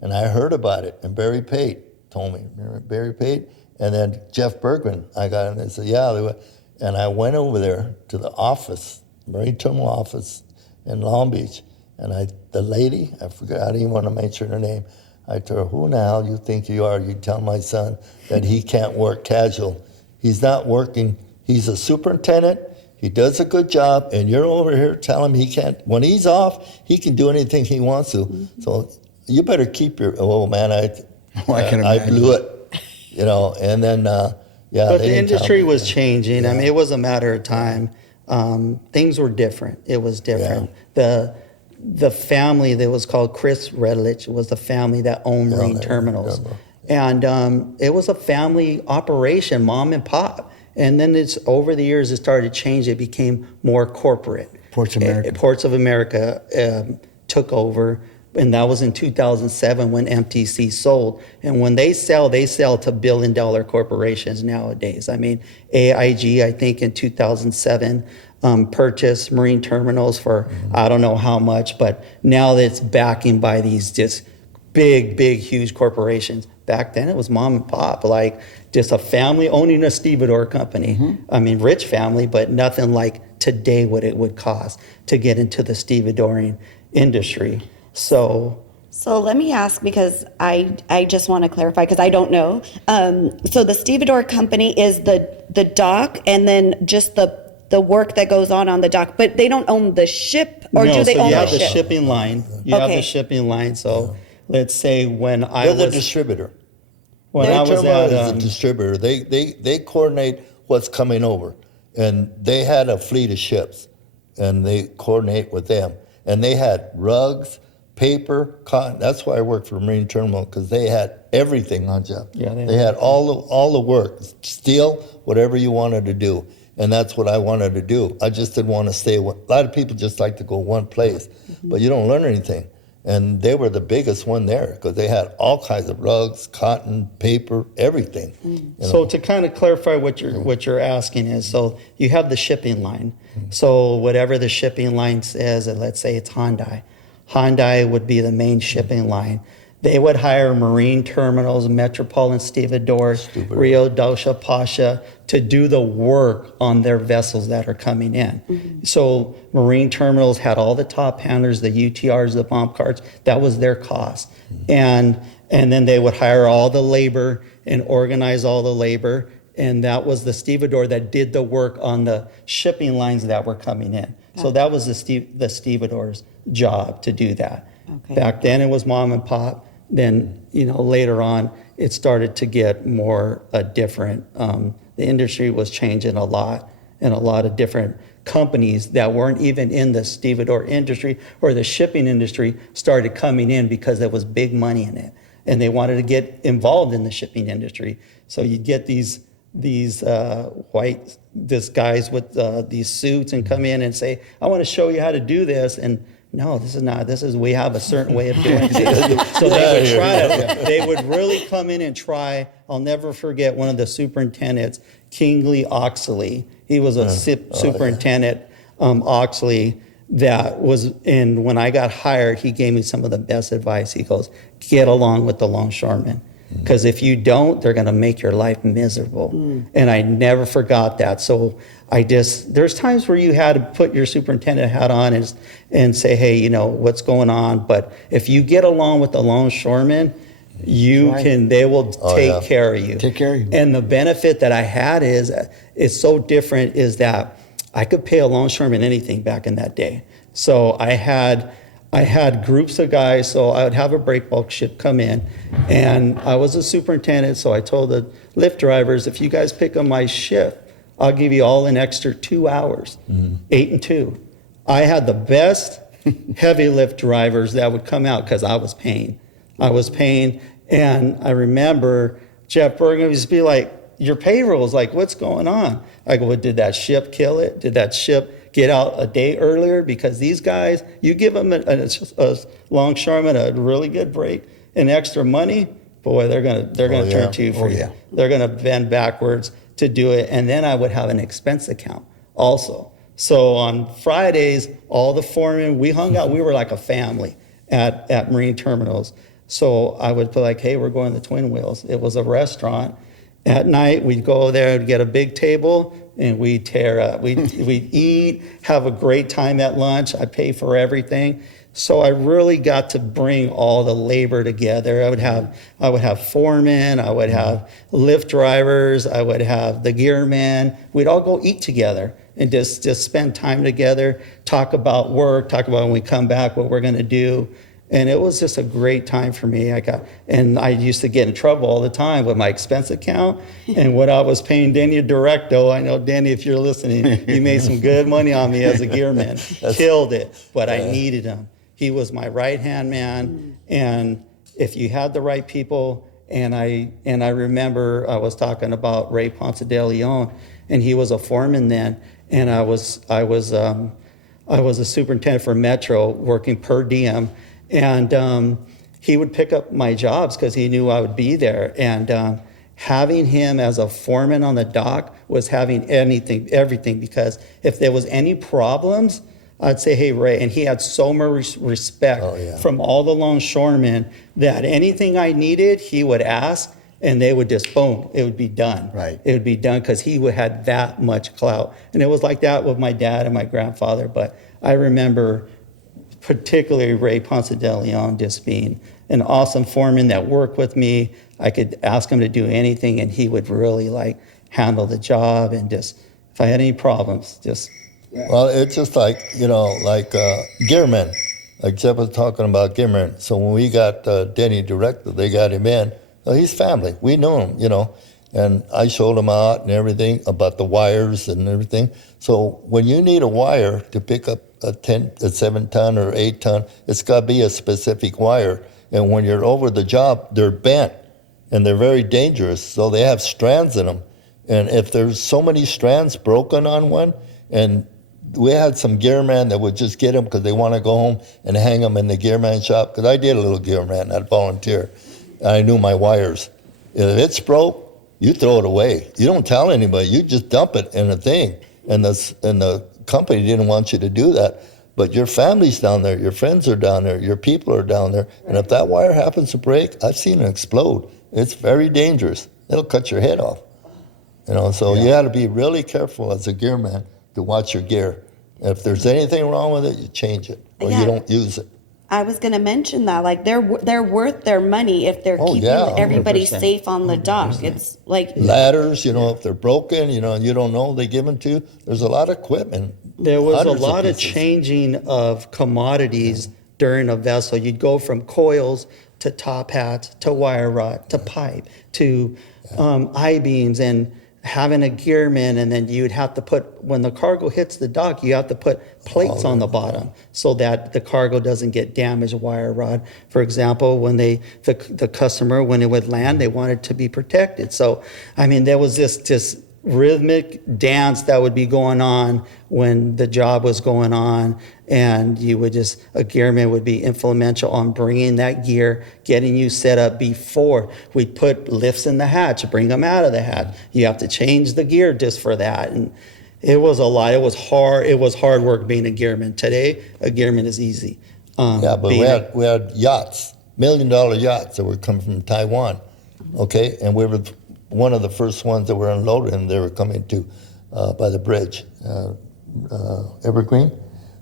and I heard about it. And Barry Pate told me. Remember Barry Pate? And then Jeff Bergman, I got him and said, yeah. And I went over there to the office, Marine Terminal office in Long Beach. And the lady, I forgot, I didn't even want to mention her name. I told her, who in the hell you think you are? You tell my son that he can't work casual. He's not working. He's a superintendent. He does a good job. And you're over here telling him he can't. When he's off, he can do anything he wants to. Mm-hmm. So you better keep your, oh man, I blew it. You know, and then, yeah. But the industry was changing. Yeah. I mean, it was a matter of time. Things were different. It was different. Yeah. The family that was called Chris Redlich was the family that owned Marine Terminals. And it was a family operation, mom and pop. And then it's over the years, it started to change. It became more corporate. Ports of America. Ports of America took over. And that was in 2007 when MTC sold. And when they sell to billion-dollar corporations nowadays. I mean, AIG, I think in 2007, purchased Marine Terminals for I don't know how much, but now it's backing by these just big, huge corporations. Back then it was mom and pop, like just a family owning a stevedore company. Mm-hmm. I mean, rich family, but nothing like today what it would cost to get into the stevedoring industry. So let me ask, because I just want to clarify, because I don't know. So the stevedore company is the dock and then just the work that goes on the dock, but they don't own the ship, or do they own the ship? You have the shipping line. You have the shipping line. So let's say when I was the distributor. When I was at a distributor, they coordinate what's coming over, and they had a fleet of ships, and they coordinate with them, and they had rugs, paper, cotton. That's why I worked for Marine Terminal, because they had everything on job. Yeah, they had all the work, steel, whatever you wanted to do. And that's what I wanted to do. I just didn't want to stay. A lot of people just like to go one place, but you don't learn anything. And they were the biggest one there because they had all kinds of rugs, cotton, paper, everything. You know? So to kind of clarify what you're asking is, so you have the shipping line. So whatever the shipping line says, and let's say it's Hyundai. Hyundai would be the main shipping line. They would hire Marine Terminals, Metropolitan Stevedores, Rio Dosha Pasha to do the work on their vessels that are coming in. Mm-hmm. So Marine Terminals had all the top handlers, the UTRs, the bomb carts. That was their cost. Mm-hmm. And then they would hire all the labor and organize all the labor. And that was the stevedore that did the work on the shipping lines that were coming in. Okay. So that was the stevedore's job to do that. Okay. Back then it was mom and pop. Then, later on, it started to get more different. The industry was changing a lot, and a lot of different companies that weren't even in the stevedore industry or the shipping industry started coming in because there was big money in it, and they wanted to get involved in the shipping industry. So you get these guys with these suits and come in and say, "I want to show you how to do this," and no, this is not. We have a certain way of doing things. So they would try to, they would really come in and try. I'll never forget one of the superintendents, Kingsley Oxley. He was a superintendent, Oxley, that was in, when I got hired, he gave me some of the best advice. He goes, get along with the longshoremen. Because if you don't, they're going to make your life miserable. And I never forgot that. So there's times where you had to put your superintendent hat on and say, hey, what's going on? But if you get along with the longshoremen, they will take care of you. Take care of you. And the benefit that I had is so different is that I could pay a longshoreman anything back in that day. So I had groups of guys, so I would have a break bulk ship come in, and I was a superintendent, so I told the lift drivers, if you guys pick up my shift, I'll give you all an extra 2 hours, 8 and 2. I had the best heavy lift drivers that would come out because I was paying, and I remember Jeff Bergman used to be like, your payroll is like, what's going on? I go, well, did that ship kill it? Did that ship get out a day earlier? Because these guys, you give them a longshoreman a really good break and extra money, boy, they're gonna turn to you for you. They're gonna bend backwards to do it. And then I would have an expense account also. So on Fridays, all the foremen, we hung out. We were like a family at Marine Terminals. So I would be like, hey, we're going to the Twin Wheels. It was a restaurant. At night, we'd go there and get a big table, and we'd tear up. We'd eat, have a great time at lunch. I pay for everything. So I really got to bring all the labor together. I would have foremen, I would have lift drivers, I would have the gearmen. We'd all go eat together and just spend time together, talk about work, talk about when we come back, what we're gonna do. And it was just a great time for me. I used to get in trouble all the time with my expense account and what I was paying Danny Directo. I know, Danny, if you're listening, you made some good money on me as a gearman. Killed it, but I needed him. He was my right-hand man, and if you had the right people, and I remember I was talking about Ray Ponce de Leon, and he was a foreman then, and I was a superintendent for Metro, working per diem, and he would pick up my jobs because he knew I would be there, and having him as a foreman on the dock was having everything, because if there was any problems, I'd say, hey, Ray, and he had so much respect from all the longshoremen that anything I needed, he would ask, and they would just, boom, it would be done. Right. It would be done because he had that much clout. And it was like that with my dad and my grandfather. But I remember particularly Ray Ponce de Leon just being an awesome foreman that worked with me. I could ask him to do anything, and he would really handle the job, and just, if I had any problems, just... Well, it's just like, gearmen. Like Jeff was talking about gearmen. So when we got Denny Director, they got him in. So he's family. We know him, And I showed him out and everything about the wires and everything. So when you need a wire to pick up a 7-ton or 8-ton, it's got to be a specific wire. And when you're over the job, they're bent and they're very dangerous. So they have strands in them. And if there's so many strands broken on one, and we had some gearmen that would just get them because they want to go home and hang them in the gearman shop. Because I did a little gearman, I'd volunteer. I knew my wires. If it's broke, you throw it away. You don't tell anybody. You just dump it in a thing. And the company didn't want you to do that. But your family's down there. Your friends are down there. Your people are down there. And if that wire happens to break, I've seen it explode. It's very dangerous. It'll cut your head off. So you got to be really careful as a gearman to watch your gear. If there's anything wrong with it, you change it, or you don't use it. I was going to mention that, they're worth their money if they're keeping everybody 100%. safe on the dock. It's like Ladders, if they're broken, and you don't know, they give them to you. There's a lot of equipment. There was a hundreds lot of pieces. changing of commodities during a vessel. You'd go from coils to top hats to wire rod to pipe to I-beams, and having a gearman, and then you'd have to put, when the cargo hits the dock, you have to put plates on the bottom so that the cargo doesn't get damaged. Wire rod, for example, when the customer, when it would land, they wanted to be protected. So, there was this rhythmic dance that would be going on when the job was going on, and a gearman would be influential on bringing that gear, getting you set up before. We'd put lifts in the hatch, bring them out of the hatch. You have to change the gear just for that. And it was a lot. It was hard. It was hard work being a gearman. Today, a gearman is easy. But we had yachts, $1 million yachts that were coming from Taiwan, okay? And we were one of the first ones that were unloaded, and they were coming to by the bridge, Evergreen.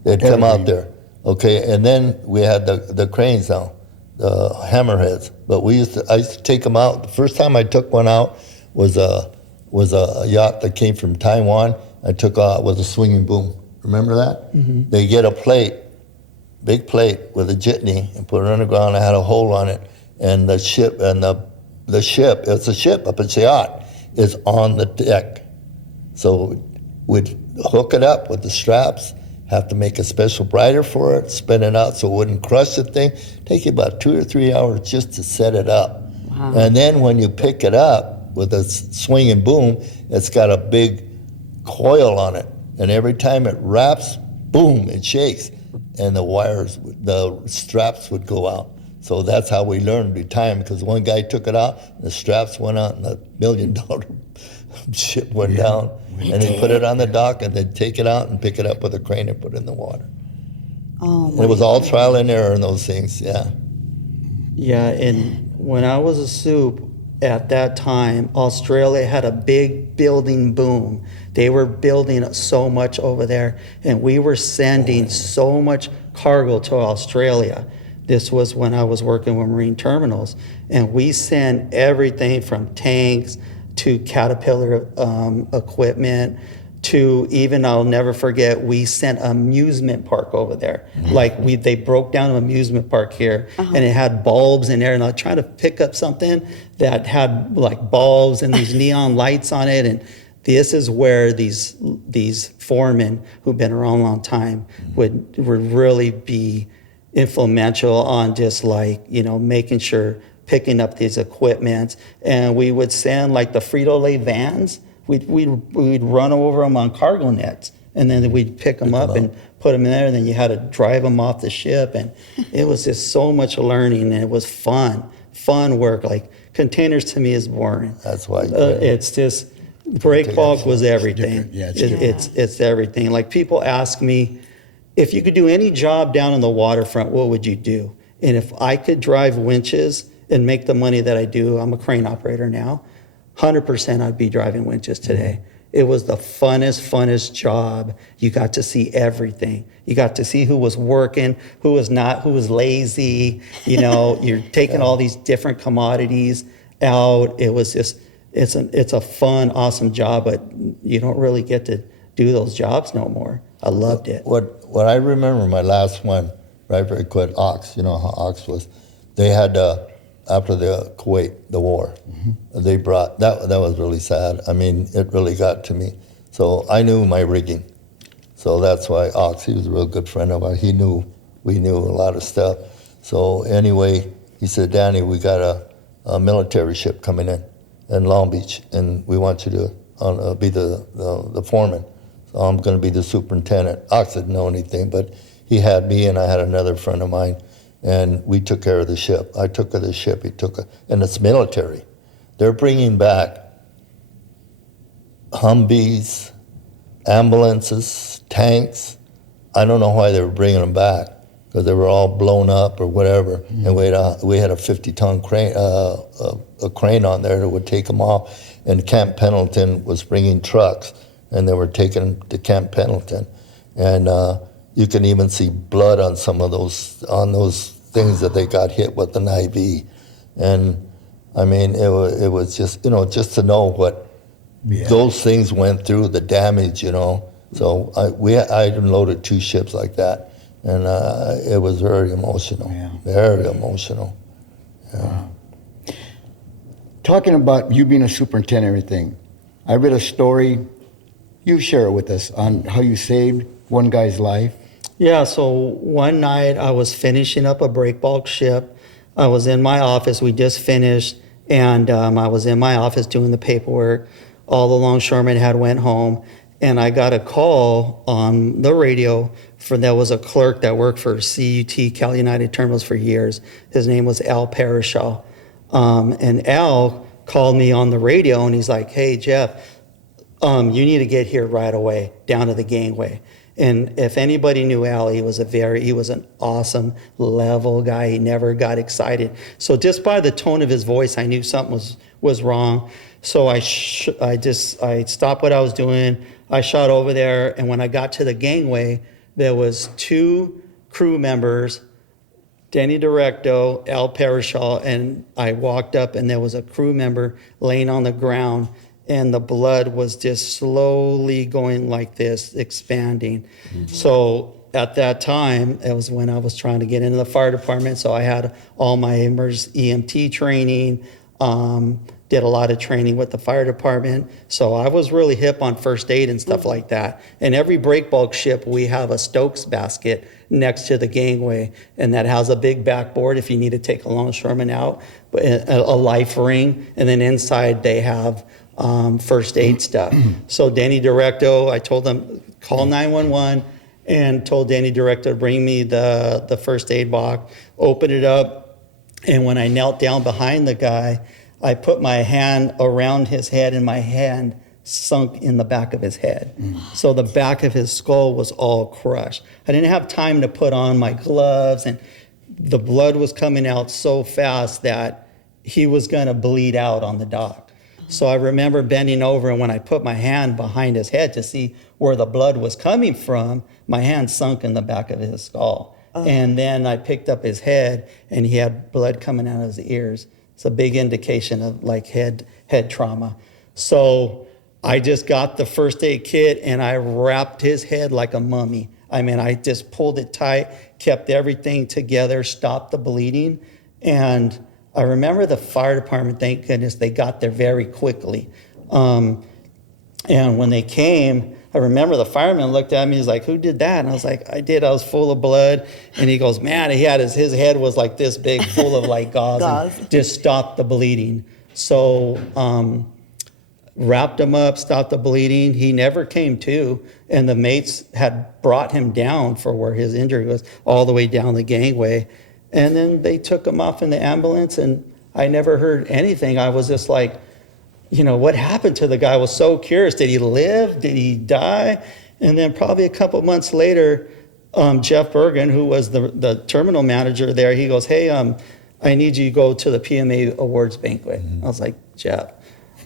They'd come out there, okay? And then we had the cranes now, the hammerheads. But I used to take them out. The first time I took one out was a yacht that came from Taiwan. I took out with a swinging boom. Remember that? Mm-hmm. They get a plate, big plate with a jitney, and put it underground. I had a hole on it, and the ship it's a ship, but it's a yacht, is on the deck. So we'd hook it up with the straps, have to make a special brighter for it, spin it out so it wouldn't crush the thing. Take you about 2 or 3 hours just to set it up. Wow. And then when you pick it up with a swinging boom, it's got a big coil on it. And every time it wraps, boom, it shakes. And the straps would go out. So that's how we learned the time, because one guy took it out, and the straps went out, and the $1 million ship went down. And they put it on the dock, and they'd take it out and pick it up with a crane and put it in the water. Oh, and it was all trial and error in those things, yeah. Yeah, and when I was a soup, at that time, Australia had a big building boom. They were building so much over there, and we were sending so much cargo to Australia. This was when I was working with marine terminals, and we sent everything from tanks to Caterpillar equipment to even, I'll never forget, we sent an amusement park over there. Like they broke down an amusement park here, and it had bulbs in there, and I was trying to pick up something that had like bulbs and these neon lights on it, and this is where these foremen who've been around a long time would really be influential on just like, you know, making sure, picking up these equipment. And we would send like the Frito-Lay vans, we'd run over them on cargo nets, and then we'd pick them up and put them in there, and then you had to drive them off the ship. And it was just so much learning, and it was fun work. Like containers to me is boring. That's why. It's just, break bulk was everything. Yeah, It's everything. Like people ask me, if you could do any job down on the waterfront, what would you do? And if I could drive winches and make the money that I do, I'm a crane operator now, 100% I'd be driving winches today. It was the funnest job. You got to see everything. You got to see who was working, who was not, who was lazy. You know, you're taking all these different commodities out. It was just, it's a fun, awesome job, but you don't really get to do those jobs no more. I loved it. What I remember, my last one, right, very quick, Ox. You know how Ox was. They had after the Kuwait, the war, they brought that. That was really sad. I mean, it really got to me. So I knew my rigging. So that's why Ox. He was a real good friend of mine. We knew a lot of stuff. So anyway, he said, Danny, we got a military ship coming in Long Beach, and we want you to be the foreman. So I'm going to be the superintendent. Ox didn't know anything, but he had me, and I had another friend of mine, and we took care of the ship. I took care of the ship. He took it, and it's military. They're bringing back Humvees, ambulances, tanks. I don't know why they were bringing them back, because they were all blown up or whatever. And we had a 50-ton crane, a crane on there that would take them off. And Camp Pendleton was bringing trucks, and they were taking them to Camp Pendleton. And you can even see blood on some of those things that they got hit with an IV. And I mean, it was just, you know, just to know what those things went through, the damage, you know. So I unloaded 2 ships like that, and it was very emotional, very emotional. Yeah. Wow. Talking about you being a superintendent and everything, I read a story, you share it with us, on how you saved one guy's life. Yeah, so one night I was finishing up a break bulk ship. I was in my office, we just finished, and I was in my office doing the paperwork. All the longshoremen had went home, and I got a call on the radio there was a clerk that worked for CUT, Cal United Terminals, for years. His name was Al Parashaw. And Al called me on the radio, and he's like, hey, Jeff, you need to get here right away, down to the gangway. And if anybody knew Al, he was an awesome, level guy. He never got excited. So just by the tone of his voice, I knew something was wrong. So I stopped what I was doing. I shot over there, and when I got to the gangway, there was 2 crew members, Danny Directo, Al Parashaw, and I walked up, and there was a crew member laying on the ground, and the blood was just slowly going like this, expanding. Mm-hmm. So at that time, it was when I was trying to get into the fire department, so I had all my emergency EMT training, did a lot of training with the fire department. So I was really hip on first aid and stuff like that. And every break bulk ship, we have a Stokes basket next to the gangway, and that has a big backboard if you need to take a longshoreman out, a life ring, and then inside they have first aid stuff. So Danny Directo, I told them, call 911, and told Danny Directo to bring me the first aid box, open it up, and when I knelt down behind the guy, I put my hand around his head, and my hand sunk in the back of his head. So the back of his skull was all crushed. I didn't have time to put on my gloves, and the blood was coming out so fast that he was going to bleed out on the dock. So I remember bending over, and when I put my hand behind his head to see where the blood was coming from, my hand sunk in the back of his skull. And then I picked up his head, and he had blood coming out of his ears. It's a big indication of like head trauma. So I just got the first aid kit, and I wrapped his head like a mummy. I mean, I just pulled it tight, kept everything together, stopped the bleeding. And I remember the fire department, thank goodness, they got there very quickly. And when they came, I remember the fireman looked at me, he's like, who did that? And I was like, I did, I was full of blood. And he goes, man, he had his head was like this big, full of like gauze. And just stopped the bleeding. So wrapped him up, stopped the bleeding. He never came to, and the mates had brought him down for where his injury was, all the way down the gangway. And then they took him off in the ambulance, and I never heard anything. I was just like, you know, what happened to the guy? I was so curious. Did he live? Did he die? And then probably a couple months later, Jeff Bergen, who was the terminal manager there, he goes, hey, I need you to go to the PMA awards banquet. I was like, Jeff,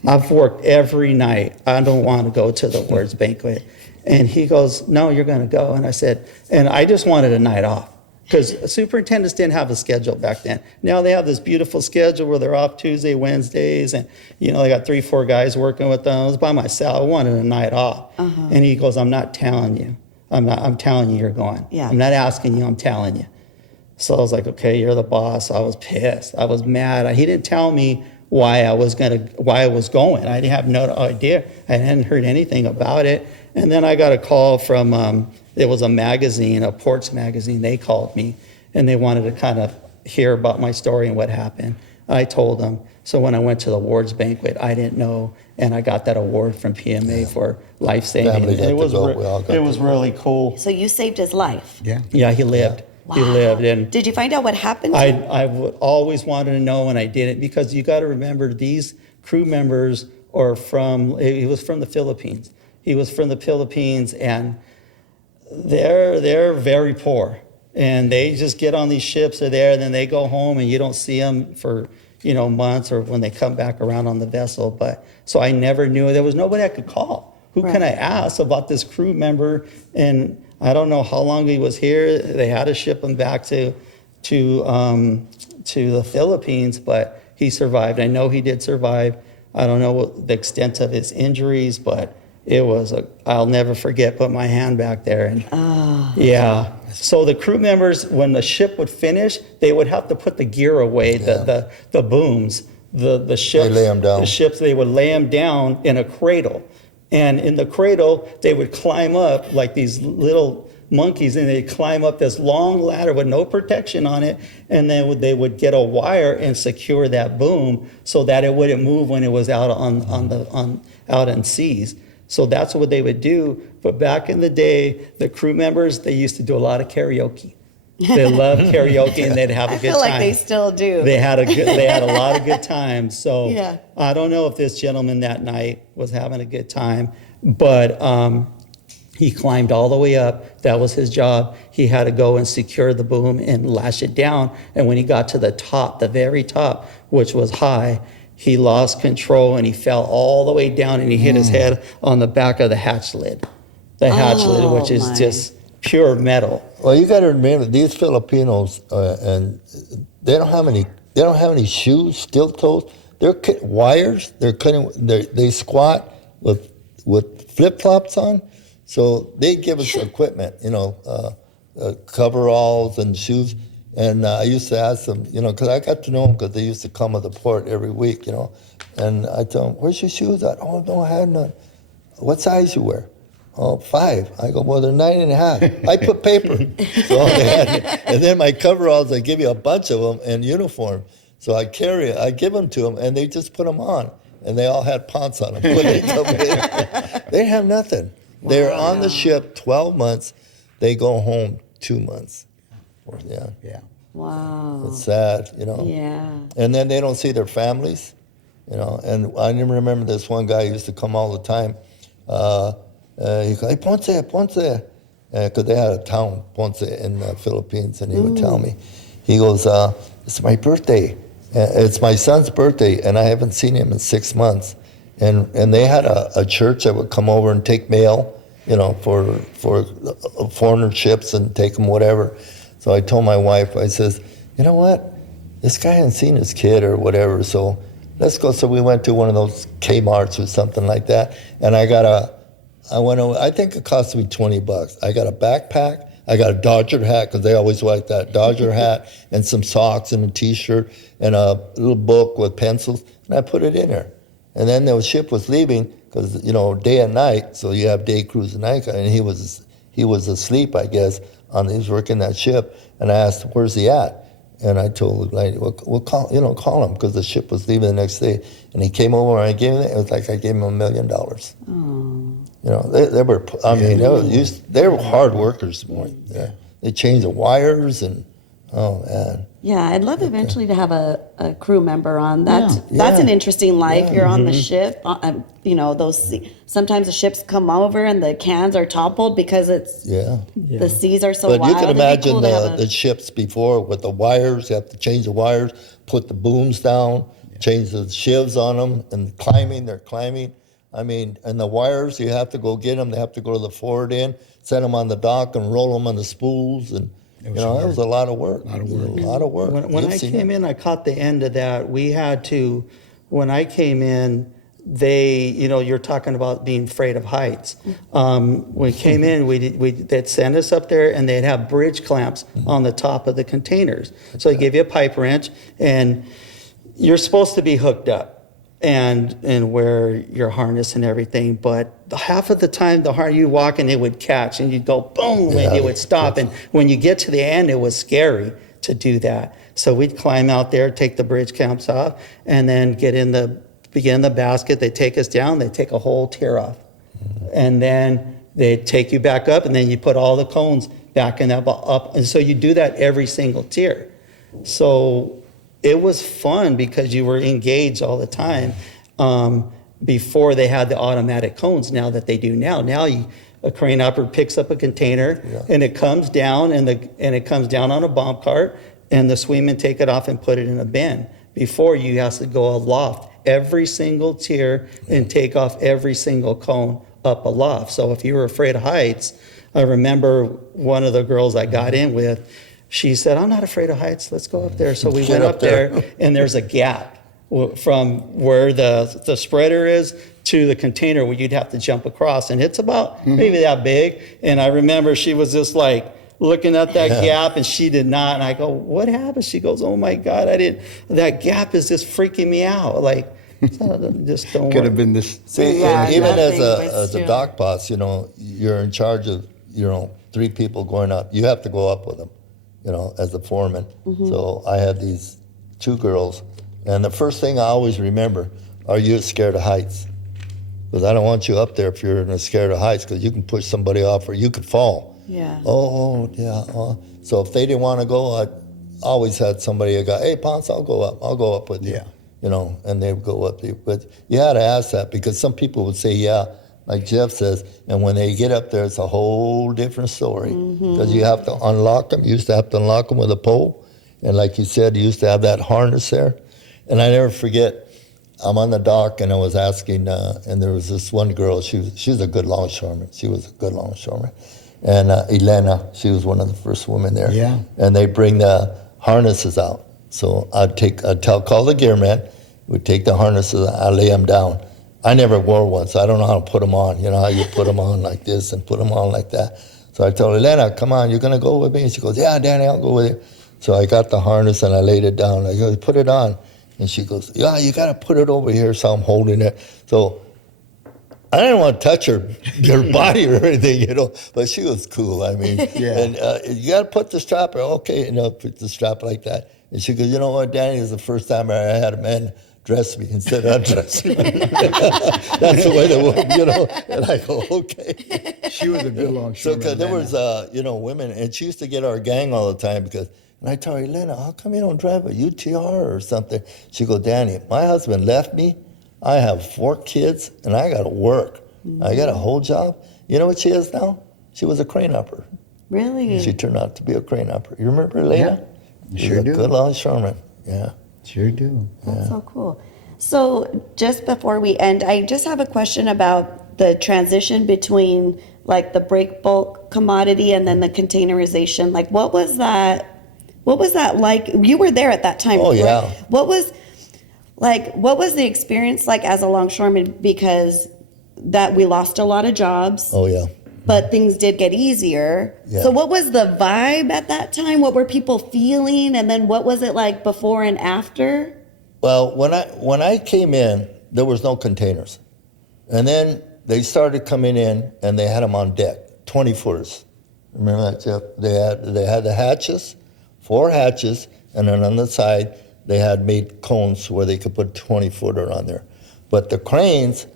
I've worked every night. I don't want to go to the awards banquet. And he goes, no, you're going to go. And I said, and I just wanted a night off. Because superintendents didn't have a schedule back then. Now they have this beautiful schedule where they're off Tuesday, Wednesdays, and you know, they got 3-4 guys working with them. I was by myself. I wanted a night off. And he goes, I'm not telling you. I'm telling you you're going. Yeah. I'm not asking you, I'm telling you. So I was like, okay, you're the boss. I was pissed. I was mad. He didn't tell me why I was going. I didn't have no idea. I hadn't heard anything about it. And then I got a call from, it was a magazine, a ports magazine. They called me, and they wanted to kind of hear about my story and what happened. I told them. So when I went to the awards banquet, I didn't know, and I got that award from PMA for life saving. Family got It to was go. We all got it was to go. really cool. So you saved his life. Yeah. Yeah, he lived. He lived, and Did you find out what happened to him? I always wanted to know, and I didn't, because you got to remember these crew members are from. He was from the Philippines. He was from the Philippines, and they're very poor, and they just get on these ships. They're there, and then they go home, and you don't see them for months, or when they come back around on the vessel. But so I never knew. There was nobody I could call. Who can I ask about this crew member? And I don't know how long he was here. They had to ship him back to the Philippines, but he survived. I know he did survive. I don't know what the extent of his injuries, but it was I'll never forget, put my hand back there. And yeah. So the crew members, when the ship would finish, they would have to put the gear away, the booms, the ships. They lay 'em down. The ships, they would lay them down in a cradle. And in the cradle, they would climb up like these little monkeys, and they'd climb up this long ladder with no protection on it, and then they would get a wire and secure that boom so that it wouldn't move when it was out out in seas. So that's what they would do. But back in the day, the crew members, they used to do a lot of karaoke. They loved karaoke, and they'd have a I good feel like time. they still do. They had a lot of good times. So Yeah. I don't know if this gentleman that night was having a good time, but he climbed all the way up. That was his job. He had to go and secure the boom and lash it down. And when he got to the top, the very top, which was high, he lost control, and he fell all the way down, and he hit his head on the back of the hatch lid. The hatch lid, which is my. just pure metal. Well, you got to remember these Filipinos, and they don't have any shoes, steel toes. They're wires. They're cutting. They squat with flip flops on. So they give us equipment, coveralls and shoes. And I used to ask them, because I got to know them because they used to come to the port every week, And I tell them, "Where's your shoes at?" "Oh, no, I had none." "What size you wear?" "Oh, 5. I go, "Well, they're 9.5. I put paper. So and then my coveralls, I give you a bunch of them in uniform. So I give them to them, and they just put them on. And they all had Ponce on them. When they come in. They didn't have nothing. They're on the ship 12 months. They go home 2 months. Yeah. Yeah. Wow. It's sad, Yeah. And then they don't see their families, And I remember this one guy used to come all the time. He goes, "Hey, Ponce," because they had a town, Ponce, in the Philippines, and he would tell me, he goes, "It's my birthday. It's my son's birthday, and I haven't seen him in 6 months. And they had a church that would come over and take mail, for foreigner ships and take them whatever. So I told my wife, I says, you know what? This guy hasn't seen his kid or whatever, so let's go. So we went to one of those Kmart's or something like that, and I think it cost me $20. I got a backpack, I got a Dodger hat, because they always like that, Dodger hat, and some socks and a T-shirt, and a little book with pencils, and I put it in there. And then the ship was leaving, because, day and night, so you have day cruise and night, and he was asleep, I guess, he was working that ship, and I asked, where's he at? And I told the lady, we'll call him, because the ship was leaving the next day. And he came over and I gave him it. It was like I gave him $1 million. They were, they were hard workers. Yeah. They changed the wires and, oh man. Yeah, I'd love eventually to have a crew member on. That's an interesting life. Yeah. You're on the ship. Sometimes the ships come over and the cans are toppled because the seas are so But wild. you can It'd be imagine cool to have the ships before with the wires. You have to change the wires, put the booms down, change the shivs on them, and they're climbing. I mean, and the wires, you have to go get them. They have to go to the forward end, set them on the dock, and roll them on the spools. And it was a lot of work. A lot of work. When I came in, I caught the end of that. We had to, when I came in, you're talking about being afraid of heights. When we came in, they'd send us up there, and they'd have bridge clamps on the top of the containers. So they give you a pipe wrench, and you're supposed to be hooked up and wear your harness and everything. But half of the time, the harness you walk and it would catch, and you'd go boom, and it would stop. And when you get to the end, it was scary to do that. So we'd climb out there, take the bridge clamps off, and then begin the basket. They take us down, they take a whole tier off. And then they take you back up, and then you put all the cones back in that up. And so you do that every single tier. So it was fun because you were engaged all the time. Before they had the automatic cones now that they do now. Now a crane operator picks up a container and it comes down and it comes down on a bomb cart, and the sweemen take it off and put it in a bin. Before, you have to go aloft every single tier and take off every single cone up aloft. So if you were afraid of heights, I remember one of the girls I got in with, she said, I'm not afraid of heights, let's go up there. So we went up there, and there's a gap from where the spreader is to the container where you'd have to jump across. And it's about maybe that big. And I remember she was just like looking at that gap, and she did not. And I go, what happened? She goes, oh my God, that gap is just freaking me out. Like, just don't Could have been this. See, Yeah, even nothing as was a true. dock boss, you're in charge of, 3 people going up. You have to go up with them, as the foreman. So I had these 2 girls, and the first thing I always remember, are you scared of heights? Because I don't want you up there if you're scared of heights, because you can push somebody off or you could fall. Yeah. Oh, yeah. So if they didn't want to go, I always had somebody go, hey, Ponce, I'll go up with you. Yeah. And they would go up there. But you had to ask that, because some people would say, yeah, like Jeff says, and when they get up there, it's a whole different story. Because you have to unlock them. You used to have to unlock them with a pole. And like you said, you used to have that harness there. And I never forget, I'm on the dock, and I was asking, and there was this one girl, she's a good longshoreman. She was a good longshoreman. And Elena, she was one of the first women there. Yeah. And they bring the harnesses out. So I'd call the gearman, we'd take the harnesses, I'd lay them down. I never wore one, so I don't know how to put them on. You know how you put them on like this and put them on like that. So I told Elena, come on, you're going to go with me? And she goes, yeah, Danny, I'll go with you. So I got the harness and I laid it down. I go, put it on. And she goes, yeah, you got to put it over here. So I'm holding it. So I didn't want to touch her body or anything, but she was cool. I mean, and you got to put the strap, okay, put the strap like that. And she goes, you know what, Danny, is the first time I had a man dress me instead of undress me. That's the way they work, And I go, okay. She was a good longshoreman. So, because there was, women, and she used to get our gang all the time and I tell her, Elena, how come you don't drive a UTR or something? She goes, Danny, my husband left me. I have 4 kids, and I got to work. I got a whole job. You know what she is now? She was a crane upper. Really? She turned out to be a crane upper. You remember Elena? Yeah, She sure was do. a good longshoreman. Yeah. Sure do. That's so cool. So just before we end, I just have a question about the transition between like the break bulk commodity and then the containerization. Like what was that like? You were there at that time. Oh, correct? yeah. What was the experience like as a longshoreman? Because that we lost a lot of jobs. Oh, yeah. But things did get easier. Yeah. So what was the vibe at that time? What were people feeling? And then what was it like before and after? Well, when I came in, there was no containers. And then they started coming in, and they had them on deck, 20-footers. Remember that, Jeff? They had the hatches, 4 hatches, and then on the side, they had made cones where they could put 20-footer on there. But the cranes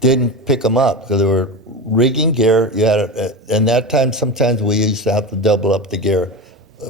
didn't pick them up because they were rigging gear. You had, and that time, sometimes we used to have to double up the gear.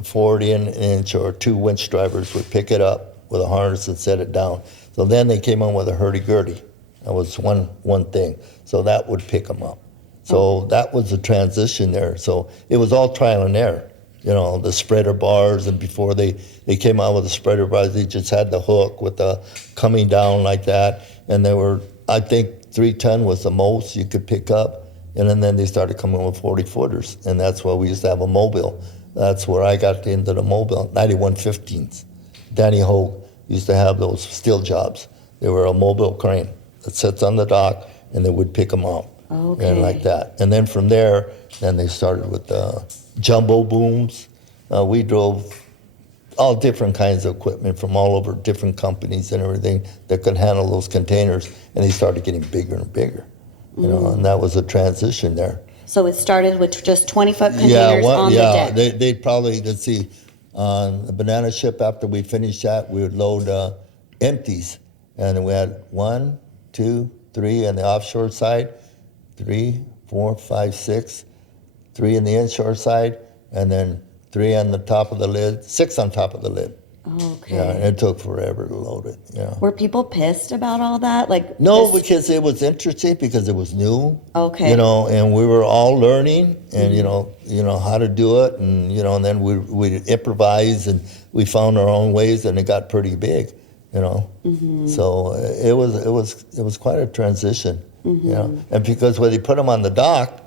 40 an inch or 2 winch drivers would pick it up with a harness and set it down. So then they came on with a hurdy-gurdy. That was one thing. So that would pick them up. So that was the transition there. So it was all trial and error. You know, the spreader bars, and before they came out with the spreader bars, they just had the hook with the coming down like that. And they were, I think 3-ton was the most you could pick up. And then they started coming with 40-footers. And that's why we used to have a mobile. That's where I got into the mobile, 9115s. Danny Hogue used to have those steel jobs. They were a mobile crane that sits on the dock, and they would pick them up. Okay. And like that. And then from there, then they started with jumbo booms. We drove all different kinds of equipment from all over different companies and everything that could handle those containers, and they started getting bigger and bigger. You know, and that was a transition there. So it started with just 20-foot containers on the deck. They'd probably, let's see, on the banana ship, after we finished that, we would load empties. And we had 1, 2, 3 on the offshore side, 3, 4, 5, 6, 3 in the inshore side, and then 3 on the top of the lid, 6 on top of the lid. Okay. Yeah, and it took forever to load it. Yeah. Were people pissed about all that? Like No, this- because it was interesting, because it was new. Okay. You know, and we were all learning, and you know how to do it, and and then we improvise, and we found our own ways, and it got pretty big. You know, so it was quite a transition. You know, and because when they put them on the dock,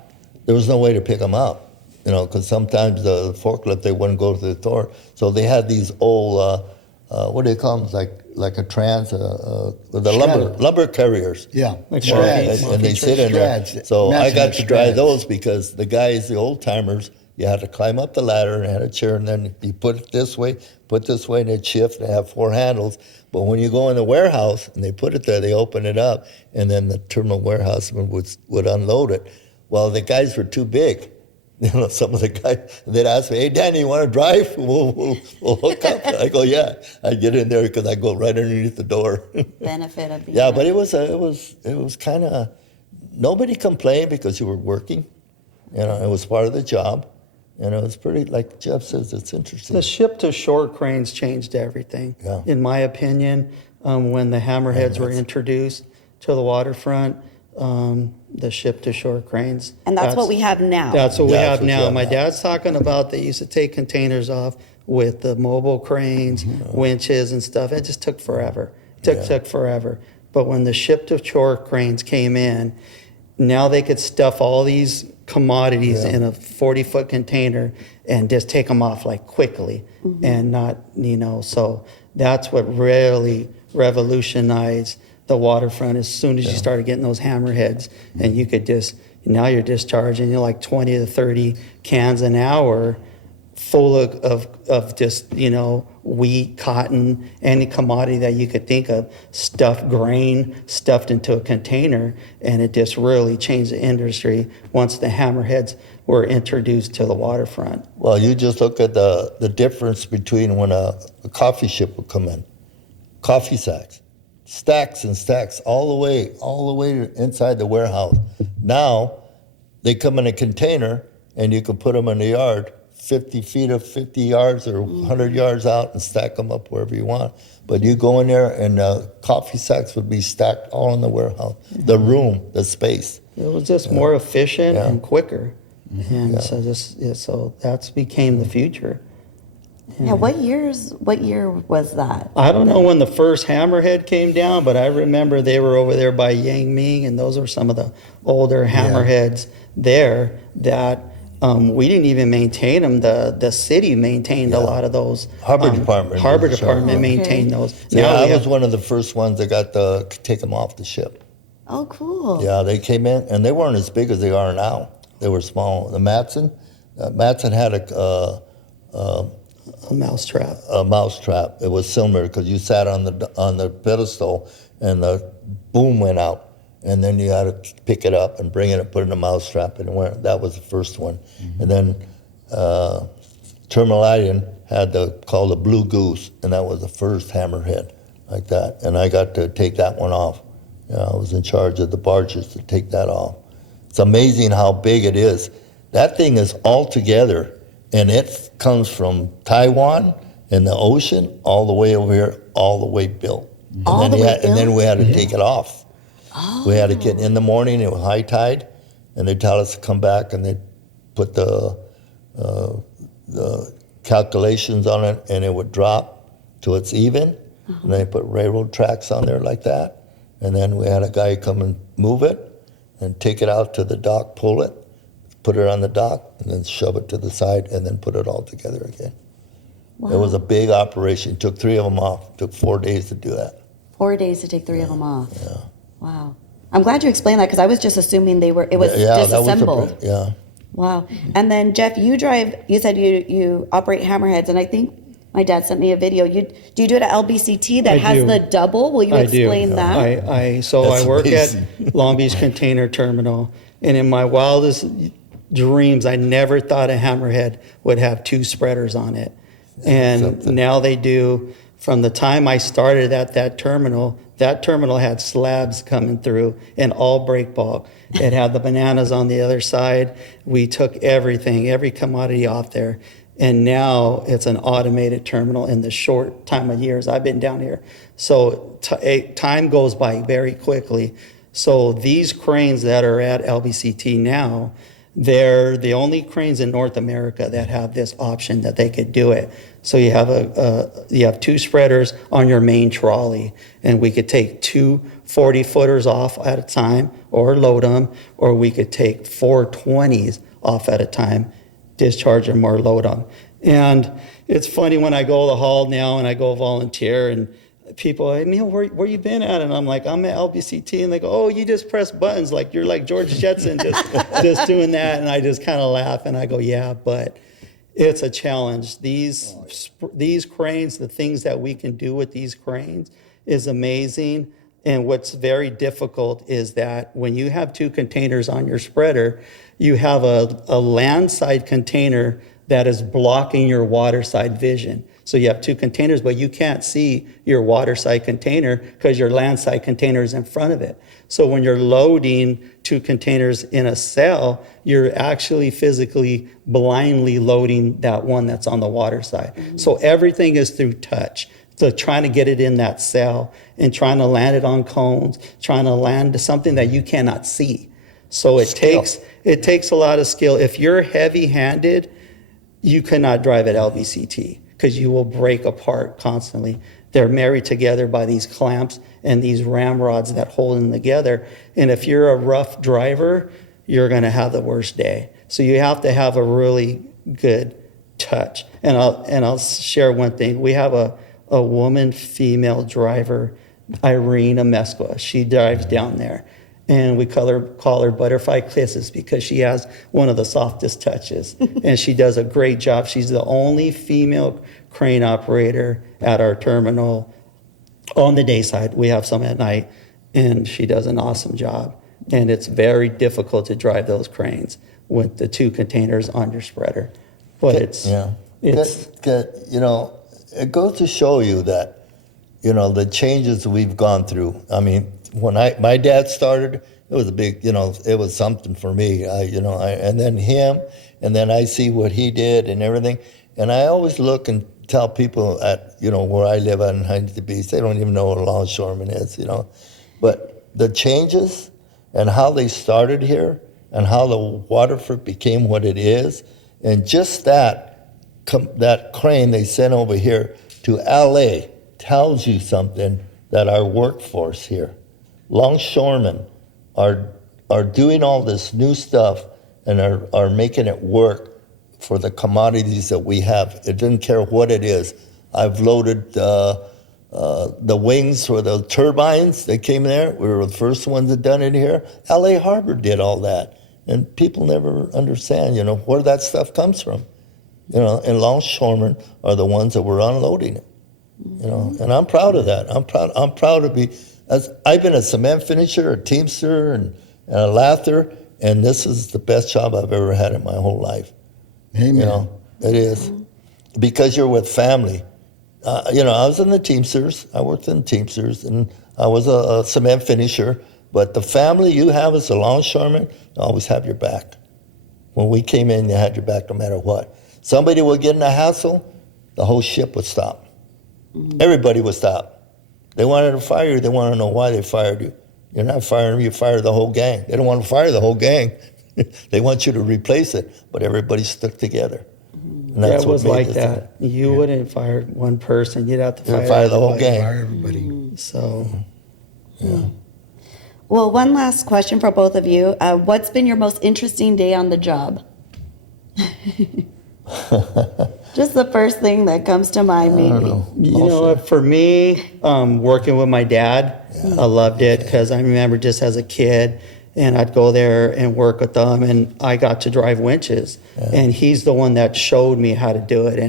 there was no way to pick them up. You know, because sometimes the forklift, they wouldn't go to the door. So they had these old, what do they call them? Like a trans, with the lumber carriers. Yeah. Like Strads. And they sit in there. Strads. So I got to drive Strads. those because the guys, the old timers, you had to climb up the ladder and had a chair, and then you put it this way, and it'd shift and have 4 handles. But when you go in the warehouse and they put it there, they open it up, and then the terminal warehouseman would unload it. Well, the guys were too big. You know, some of the guys, they'd ask me, "Hey, Danny, you want to drive? We'll hook up." I go, "Yeah." I get in there because I go right underneath the door. benefit of being Yeah, but it was kind of, nobody complained because you were working. You know, it was part of the job, and it was pretty, like Jeff says, it's interesting. The ship-to-shore cranes changed everything, Yeah. in my opinion. When the hammerheads were introduced to the waterfront, the ship-to-shore cranes. And that's what we have now. That's what we That's have what you now. have My now. dad's talking about they used to take containers off with the mobile cranes, winches and stuff. It just took forever. Took forever. But when the ship-to-shore cranes came in, now they could stuff all these commodities in a 40-foot container and just take them off like quickly and not, so that's what really revolutionized the waterfront as soon as you started getting those hammerheads, and you could now you're discharging like 20 to 30 cans an hour full of just, wheat, cotton, any commodity that you could think of, stuffed grain, stuffed into a container, and it just really changed the industry once the hammerheads were introduced to the waterfront. Well, you just look at the difference between when a coffee ship would come in. Coffee sacks, stacks and stacks, all the way inside the warehouse. Now, they come in a container, and you can put them in the yard, 50 feet of 50 yards or 100 yards out, and stack them up wherever you want. But you go in there, and coffee sacks would be stacked all in the warehouse. The room, the space. It was just more efficient Yeah. and quicker. And so that's became the future. Yeah, what year was that? I don't know when the first hammerhead came down, but I remember they were over there by Yangming, and those are some of the older hammerheads there that we didn't even maintain them. The city maintained a lot of those. Harbor Department. Harbor Sure. Department Okay. maintained those. Yeah, Now we I have- was one of the first ones that got to take them off the ship. Oh, cool. Yeah, they came in, and they weren't as big as they are now. They were small. The Matson had a mousetrap. a mouse trap. It was similar because you sat on the pedestal, and the boom went out, and then you had to pick it up and bring it and put it in a mouse trap, and that was the first one. And then Terminalian had called the Blue Goose, and that was the first hammerhead like that. And I got to take that one off. I was in charge of the barges to take that off. It's amazing how big it is. That thing is all together, and it comes from Taiwan in the ocean all the way over here, all the way built. All the way And then built? we had to take it off. We had to get in the morning. It was high tide, and they tell us to come back, and they put the calculations on it, and it would drop till it's even. And they put railroad tracks on there like that. And then we had a guy come and move it and take it out to the dock, pull it, put it on the dock, and then shove it to the side, and then put it all together again. It was a big operation. Took 3 of them off. Took 4 days to do that. 4 days to take 3 of them off. Yeah. Wow. I'm glad you explained that because I was just assuming it was disassembled. Yeah. Wow. And then Jeff, you said you operate hammerheads, and I think my dad sent me a video. Do you do it at LBCT that I has do. the double? Will you explain that? I That's work amazing. at Long Beach Container Terminal, and in my wildest dreams, I never thought a hammerhead would have 2 spreaders on it. And Something. now they do. From the time I started at that terminal had slabs coming through and all break bulk. It had the bananas on the other side. We took everything, every commodity off there. And now it's an automated terminal in the short time of years I've been down here. So time goes by very quickly. So these cranes that are at LBCT now, they're the only cranes in North America that have this option that they could do it. So you have 2 spreaders on your main trolley, and we could take 2 40-footers off at a time or load them, or we could take 4 20s off at a time, discharge them or load them. And it's funny when I go to the hall now and I go volunteer, and people, hey, Neil, where you been at? And I'm like, I'm at LBCT. And they go, oh, you just press buttons. Like, you're like George Jetson just doing that. And I just kind of laugh and I go, yeah, but it's a challenge. These cranes, the things that we can do with these cranes is amazing. And what's very difficult is that when you have 2 containers on your spreader, you have a landside container that is blocking your waterside vision. So you have 2 containers, but you can't see your waterside container because your landside container is in front of it. So when you're loading 2 containers in a cell, you're actually physically blindly loading that one that's on the water side. Mm-hmm. So everything is through touch. So trying to get it in that cell and trying to land it on cones, trying to land something that you cannot see. So it takes a lot of skill. If you're heavy-handed, you cannot drive at LBCT because you will break apart constantly. They're married together by these clamps and these ramrods that hold them together. And if you're a rough driver, you're going to have the worst day. So you have to have a really good touch. And I'll share one thing. We have a woman, female driver, Irene Amesqua. She drives down there. And we call her Butterfly Kisses because she has one of the softest touches. And she does a great job. She's the only female crane operator at our terminal on the day side. We have some at night, and she does an awesome job. And it's very difficult to drive those cranes with the 2 containers on your spreader. But it's it goes to show you that, the changes we've gone through. I mean, when my dad started, it was a big, it was something for me. And then him, and then I see what he did and everything. And I always look and tell people at, where I live on Huntington Beach, they don't even know what a longshoreman is, But the changes and how they started here and how the Waterford became what it is, and just that that crane they sent over here to LA tells you something that our workforce here, longshoremen, are doing all this new stuff and are making it work for the commodities that we have. It doesn't care what it is. I've loaded the wings for the turbines that came there. We were the first ones that done it here. LA Harbor did all that. And people never understand, where that stuff comes from. And longshoremen are the ones that were unloading it. And I'm proud of that. I'm proud to be, I've been a cement finisher, a teamster, and a lather, and this is the best job I've ever had in my whole life. Amen. It is. Because you're with family. I was in the Teamsters. I worked in the Teamsters, and I was a cement finisher. But the family you have as a longshoreman always have your back. When we came in, they had your back no matter what. Somebody would get in a hassle, the whole ship would stop. Everybody would stop. They wanted to fire you. They want to know why they fired you. You're not firing them. You fire the whole gang. They don't want to fire the whole gang. They want you to replace it. But everybody stuck together. And Yeah, that's it what was made like this that. You wouldn't fire one person. You'd have to thing. fire, The whole everybody. gang. Fire everybody. So Well, one last question for both of you. What's been your most interesting day on the job? Just the first thing that comes to mind, maybe. You know what? For me, working with my dad, I loved it because I remember just as a kid, and I'd go there and work with them, and I got to drive winches, and he's the one that showed me how to do it,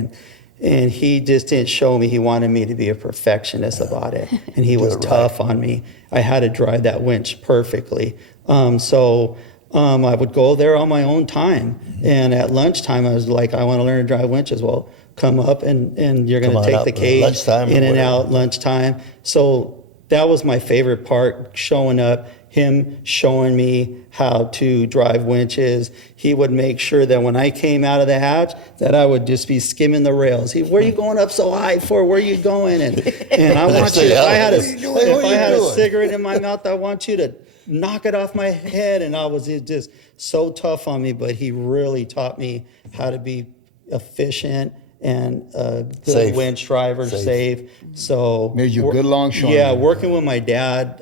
and he just didn't show me. He wanted me to be a perfectionist about it, and he was tough on me. I had to drive that winch perfectly. So I would go there on my own time, and at lunchtime I was like, I want to learn to drive winches. Well, come up and you're going Come to on take up, the cage lunchtime or in and whatever. out lunchtime. So that was my favorite part, showing up, him showing me how to drive winches. He would make sure that when I came out of the hatch, that I would just be skimming the rails. Where are you going up so high for? Where are you going? And I want you, if I had a cigarette in my mouth, I want you to knock it off my head. And I was just so tough on me, but he really taught me how to be efficient and a good Safe. winch driver, safe. So Made you a good longshoreman. Yeah, working with my dad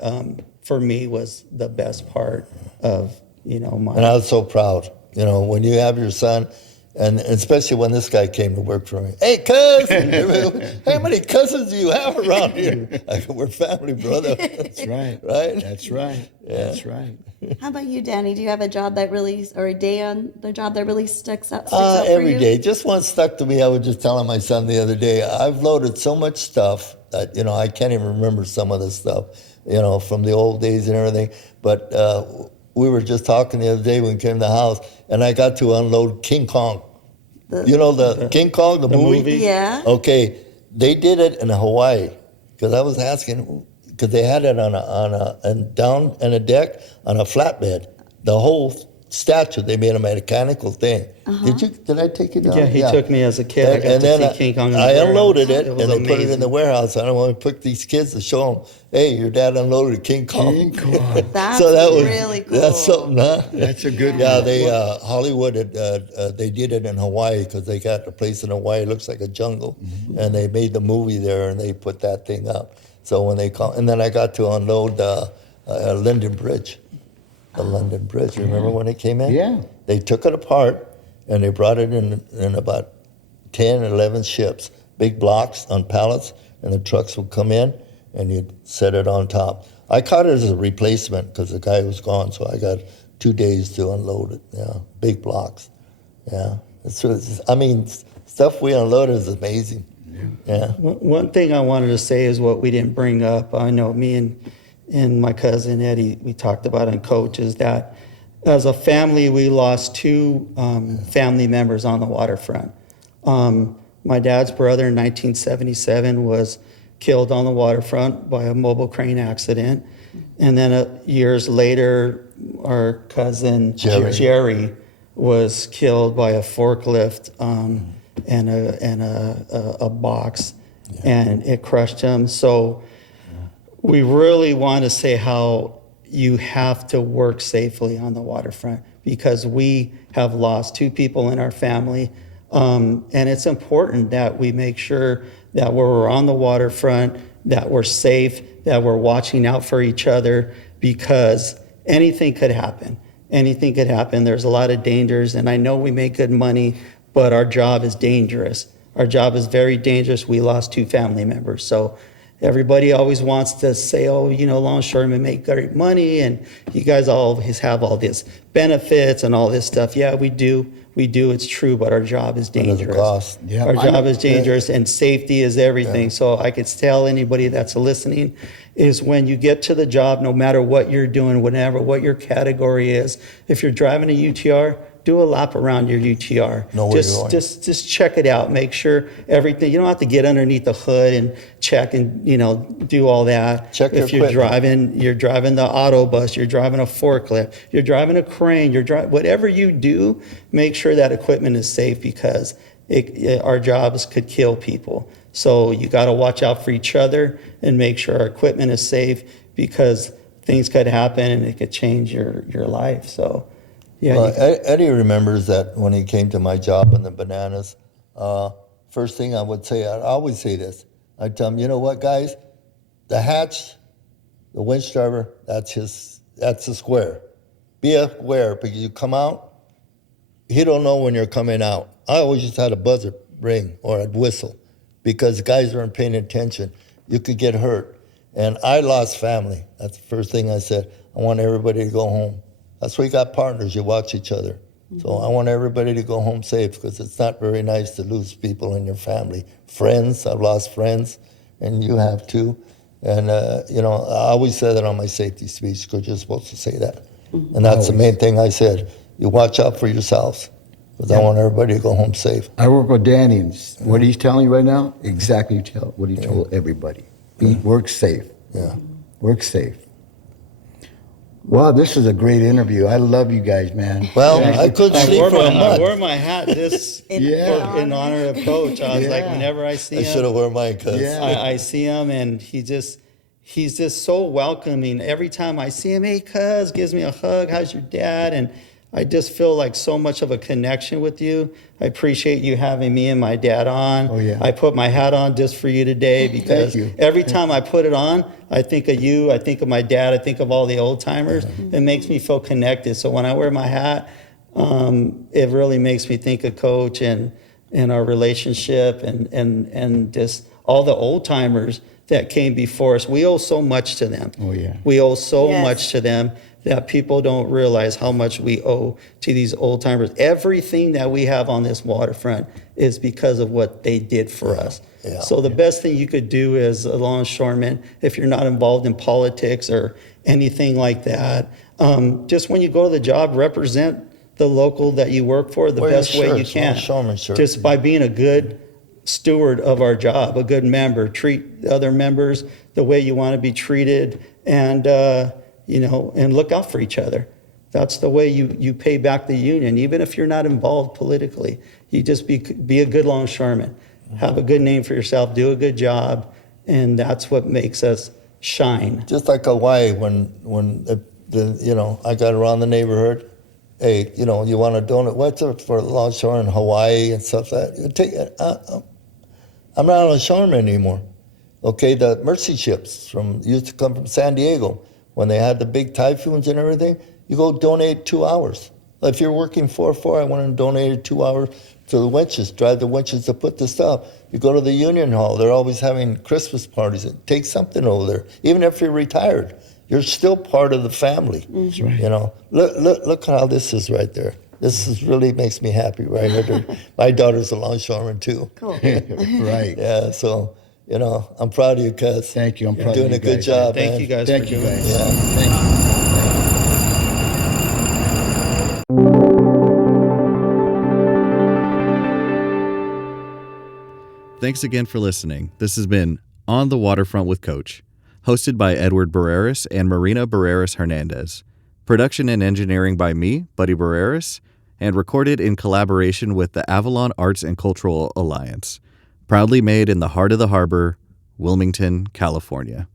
for me was the best part of my. And I was so proud, when you have your son, and especially when this guy came to work for me. Hey, cousin! How many cousins do you have around here? I go, we're family, brother. That's right. Right? That's right. That's right. How about you, Danny? Do you have a job that really, or a day on the job that really sticks out for Every you? day. Just one stuck to me. I was just telling my son the other day, I've loaded so much stuff that, I can't even remember some of the stuff, from the old days and everything. But we were just talking the other day when we came to the house, and I got to unload King Kong. The King Kong, the movie? Yeah. Okay, they did it in Hawaii, because I was asking, because they had it down in a deck on a flatbed. The whole statue, they made a mechanical thing. Did I take you down? Yeah, he took me as a kid. I got And to then see King Kong in the I warehouse. unloaded it, was and they put it in amazing. the warehouse. I don't want to put these kids to show them, hey, your dad unloaded King Kong. King Kong. That's So that was really cool. That's something, huh? That's a good Yeah, one. they Hollywood they did it in Hawaii because they got the place in Hawaii. It looks like a jungle, and they made the movie there, and they put that thing up. So when they call, and then I got to unload London Bridge, the London Bridge. You remember when it came in? Yeah. They took it apart, and they brought it in about 10, 11 ships, big blocks on pallets, and the trucks would come in, and you'd set it on top. I caught it as a replacement because the guy was gone, so I got 2 days to unload it. Yeah, big blocks. Yeah, stuff we unloaded is amazing. Yeah. One thing I wanted to say is what we didn't bring up. I know me and my cousin Eddie, we talked about on Coach, is that as a family, we lost two family members on the waterfront. My dad's brother in 1977 was killed on the waterfront by a mobile crane accident. And then years later, our cousin Jerry was killed by a forklift and a box, and it crushed him. So we really want to say how you have to work safely on the waterfront, because we have lost two people in our family And it's important that we make sure that when we're on the waterfront, that we're safe, that we're watching out for each other, because anything could happen. Anything could happen. There's a lot of dangers, and I know we make good money, but our job is dangerous. Our job is very dangerous. We lost 2 family members. So everybody always wants to say, oh, longshoremen make great money, and you guys always have all these benefits and all this stuff. Yeah, we do. We do. It's true, but our job is dangerous. cost. Yeah, Our I job know. is dangerous, and safety is everything. So I could tell anybody that's listening is when you get to the job, no matter what you're doing, what your category is, if you're driving a UTR, do a lap around your UTR. Know where you're going. Just check it out. Make sure everything. You don't have to get underneath the hood and check and do all that. Check your if you're equipment. you're driving the auto bus, you're driving a forklift, you're driving a crane, whatever you do, make sure that equipment is safe, because our jobs could kill people. So you got to watch out for each other and make sure our equipment is safe, because things could happen and it could change your life. So. Yeah, Well, Eddie remembers that when he came to my job in the bananas, first thing I would say, I always say this, I'd tell him, you know what, guys, the hatch, the winch driver, that's a square. Be aware, because you come out, he don't know when you're coming out. I always just had a buzzer ring or I'd whistle, because guys weren't paying attention. You could get hurt. And I lost family. That's the first thing I said. I want everybody to go home. That's why you got partners, you watch each other. So I want everybody to go home safe, because it's not very nice to lose people in your family. Friends, I've lost friends, and you have too. And, I always say that on my safety speech, because you're supposed to say that. And that's the main thing I said. You watch out for yourselves, because I want everybody to go home safe. I work with Danny, and what he's telling you right now, exactly what he told everybody. Work safe. Yeah. Work safe. Wow, this is a great interview. I love you guys, man. Well, I couldn't I sleep wore, for a my, I month. wore my hat in honor of Coach. I was like, Yeah. whenever I see I should him, have worn mine, because Yeah. I see him, and he's just so welcoming. Every time I see him, hey, cuz, gives me a hug. How's your dad? And I just feel like so much of a connection with you. I appreciate you having me and my dad on. Oh, yeah. I put my hat on just for you today, because you. every time I put it on, I think of you, I think of my dad, I think of all the old timers. It makes me feel connected. So when I wear my hat, it really makes me think of Coach and our relationship and just all the old timers that came before us. We owe so much to them. Oh, yeah. We owe so Yes. much to them that people don't realize how much we owe to these old timers. Everything that we have on this waterfront is because of what they did for us. Yeah. So the best thing you could do as a longshoreman, if you're not involved in politics or anything like that, just when you go to the job, represent the local that you work for the Wear your best way you shirts, can. longshoreman shirts. Just by being a good steward of our job, a good member, treat the other members the way you want to be treated, and and look out for each other. That's the way you pay back the union, even if you're not involved politically. You just be a good longshoreman, have a good name for yourself, do a good job, and that's what makes us shine. just like Hawaii, when I got around the neighborhood, hey, you want to donate, what's it for longshore in Hawaii and stuff like that? I'm not a longshoreman anymore. Okay, the Mercy ships used to come from San Diego. When they had the big typhoons and everything, you go donate 2 hours. If you're working 4-4, I want to donate 2 hours to the winches, drive the winches to put the stuff. You go to the Union Hall, they're always having Christmas parties. Take something over there. Even if you're retired, you're still part of the family. That's right. Look how this is right there. This is really makes me happy right here. My daughter's a longshoreman too. Cool. Right. Yeah, so I'm proud of you, cuz. Thank you. I'm You're proud doing of you a good guys. job, Thank man. you guys Thank for you, doing guys. this. Yeah. Thank you. Thanks again for listening. This has been On the Waterfront with Coach, hosted by Edward Barreras and Marina Barreras Hernandez. Production and engineering by me, Buddy Barreras, and recorded in collaboration with the Avalon Arts and Cultural Alliance. Proudly made in the heart of the harbor, Wilmington, California.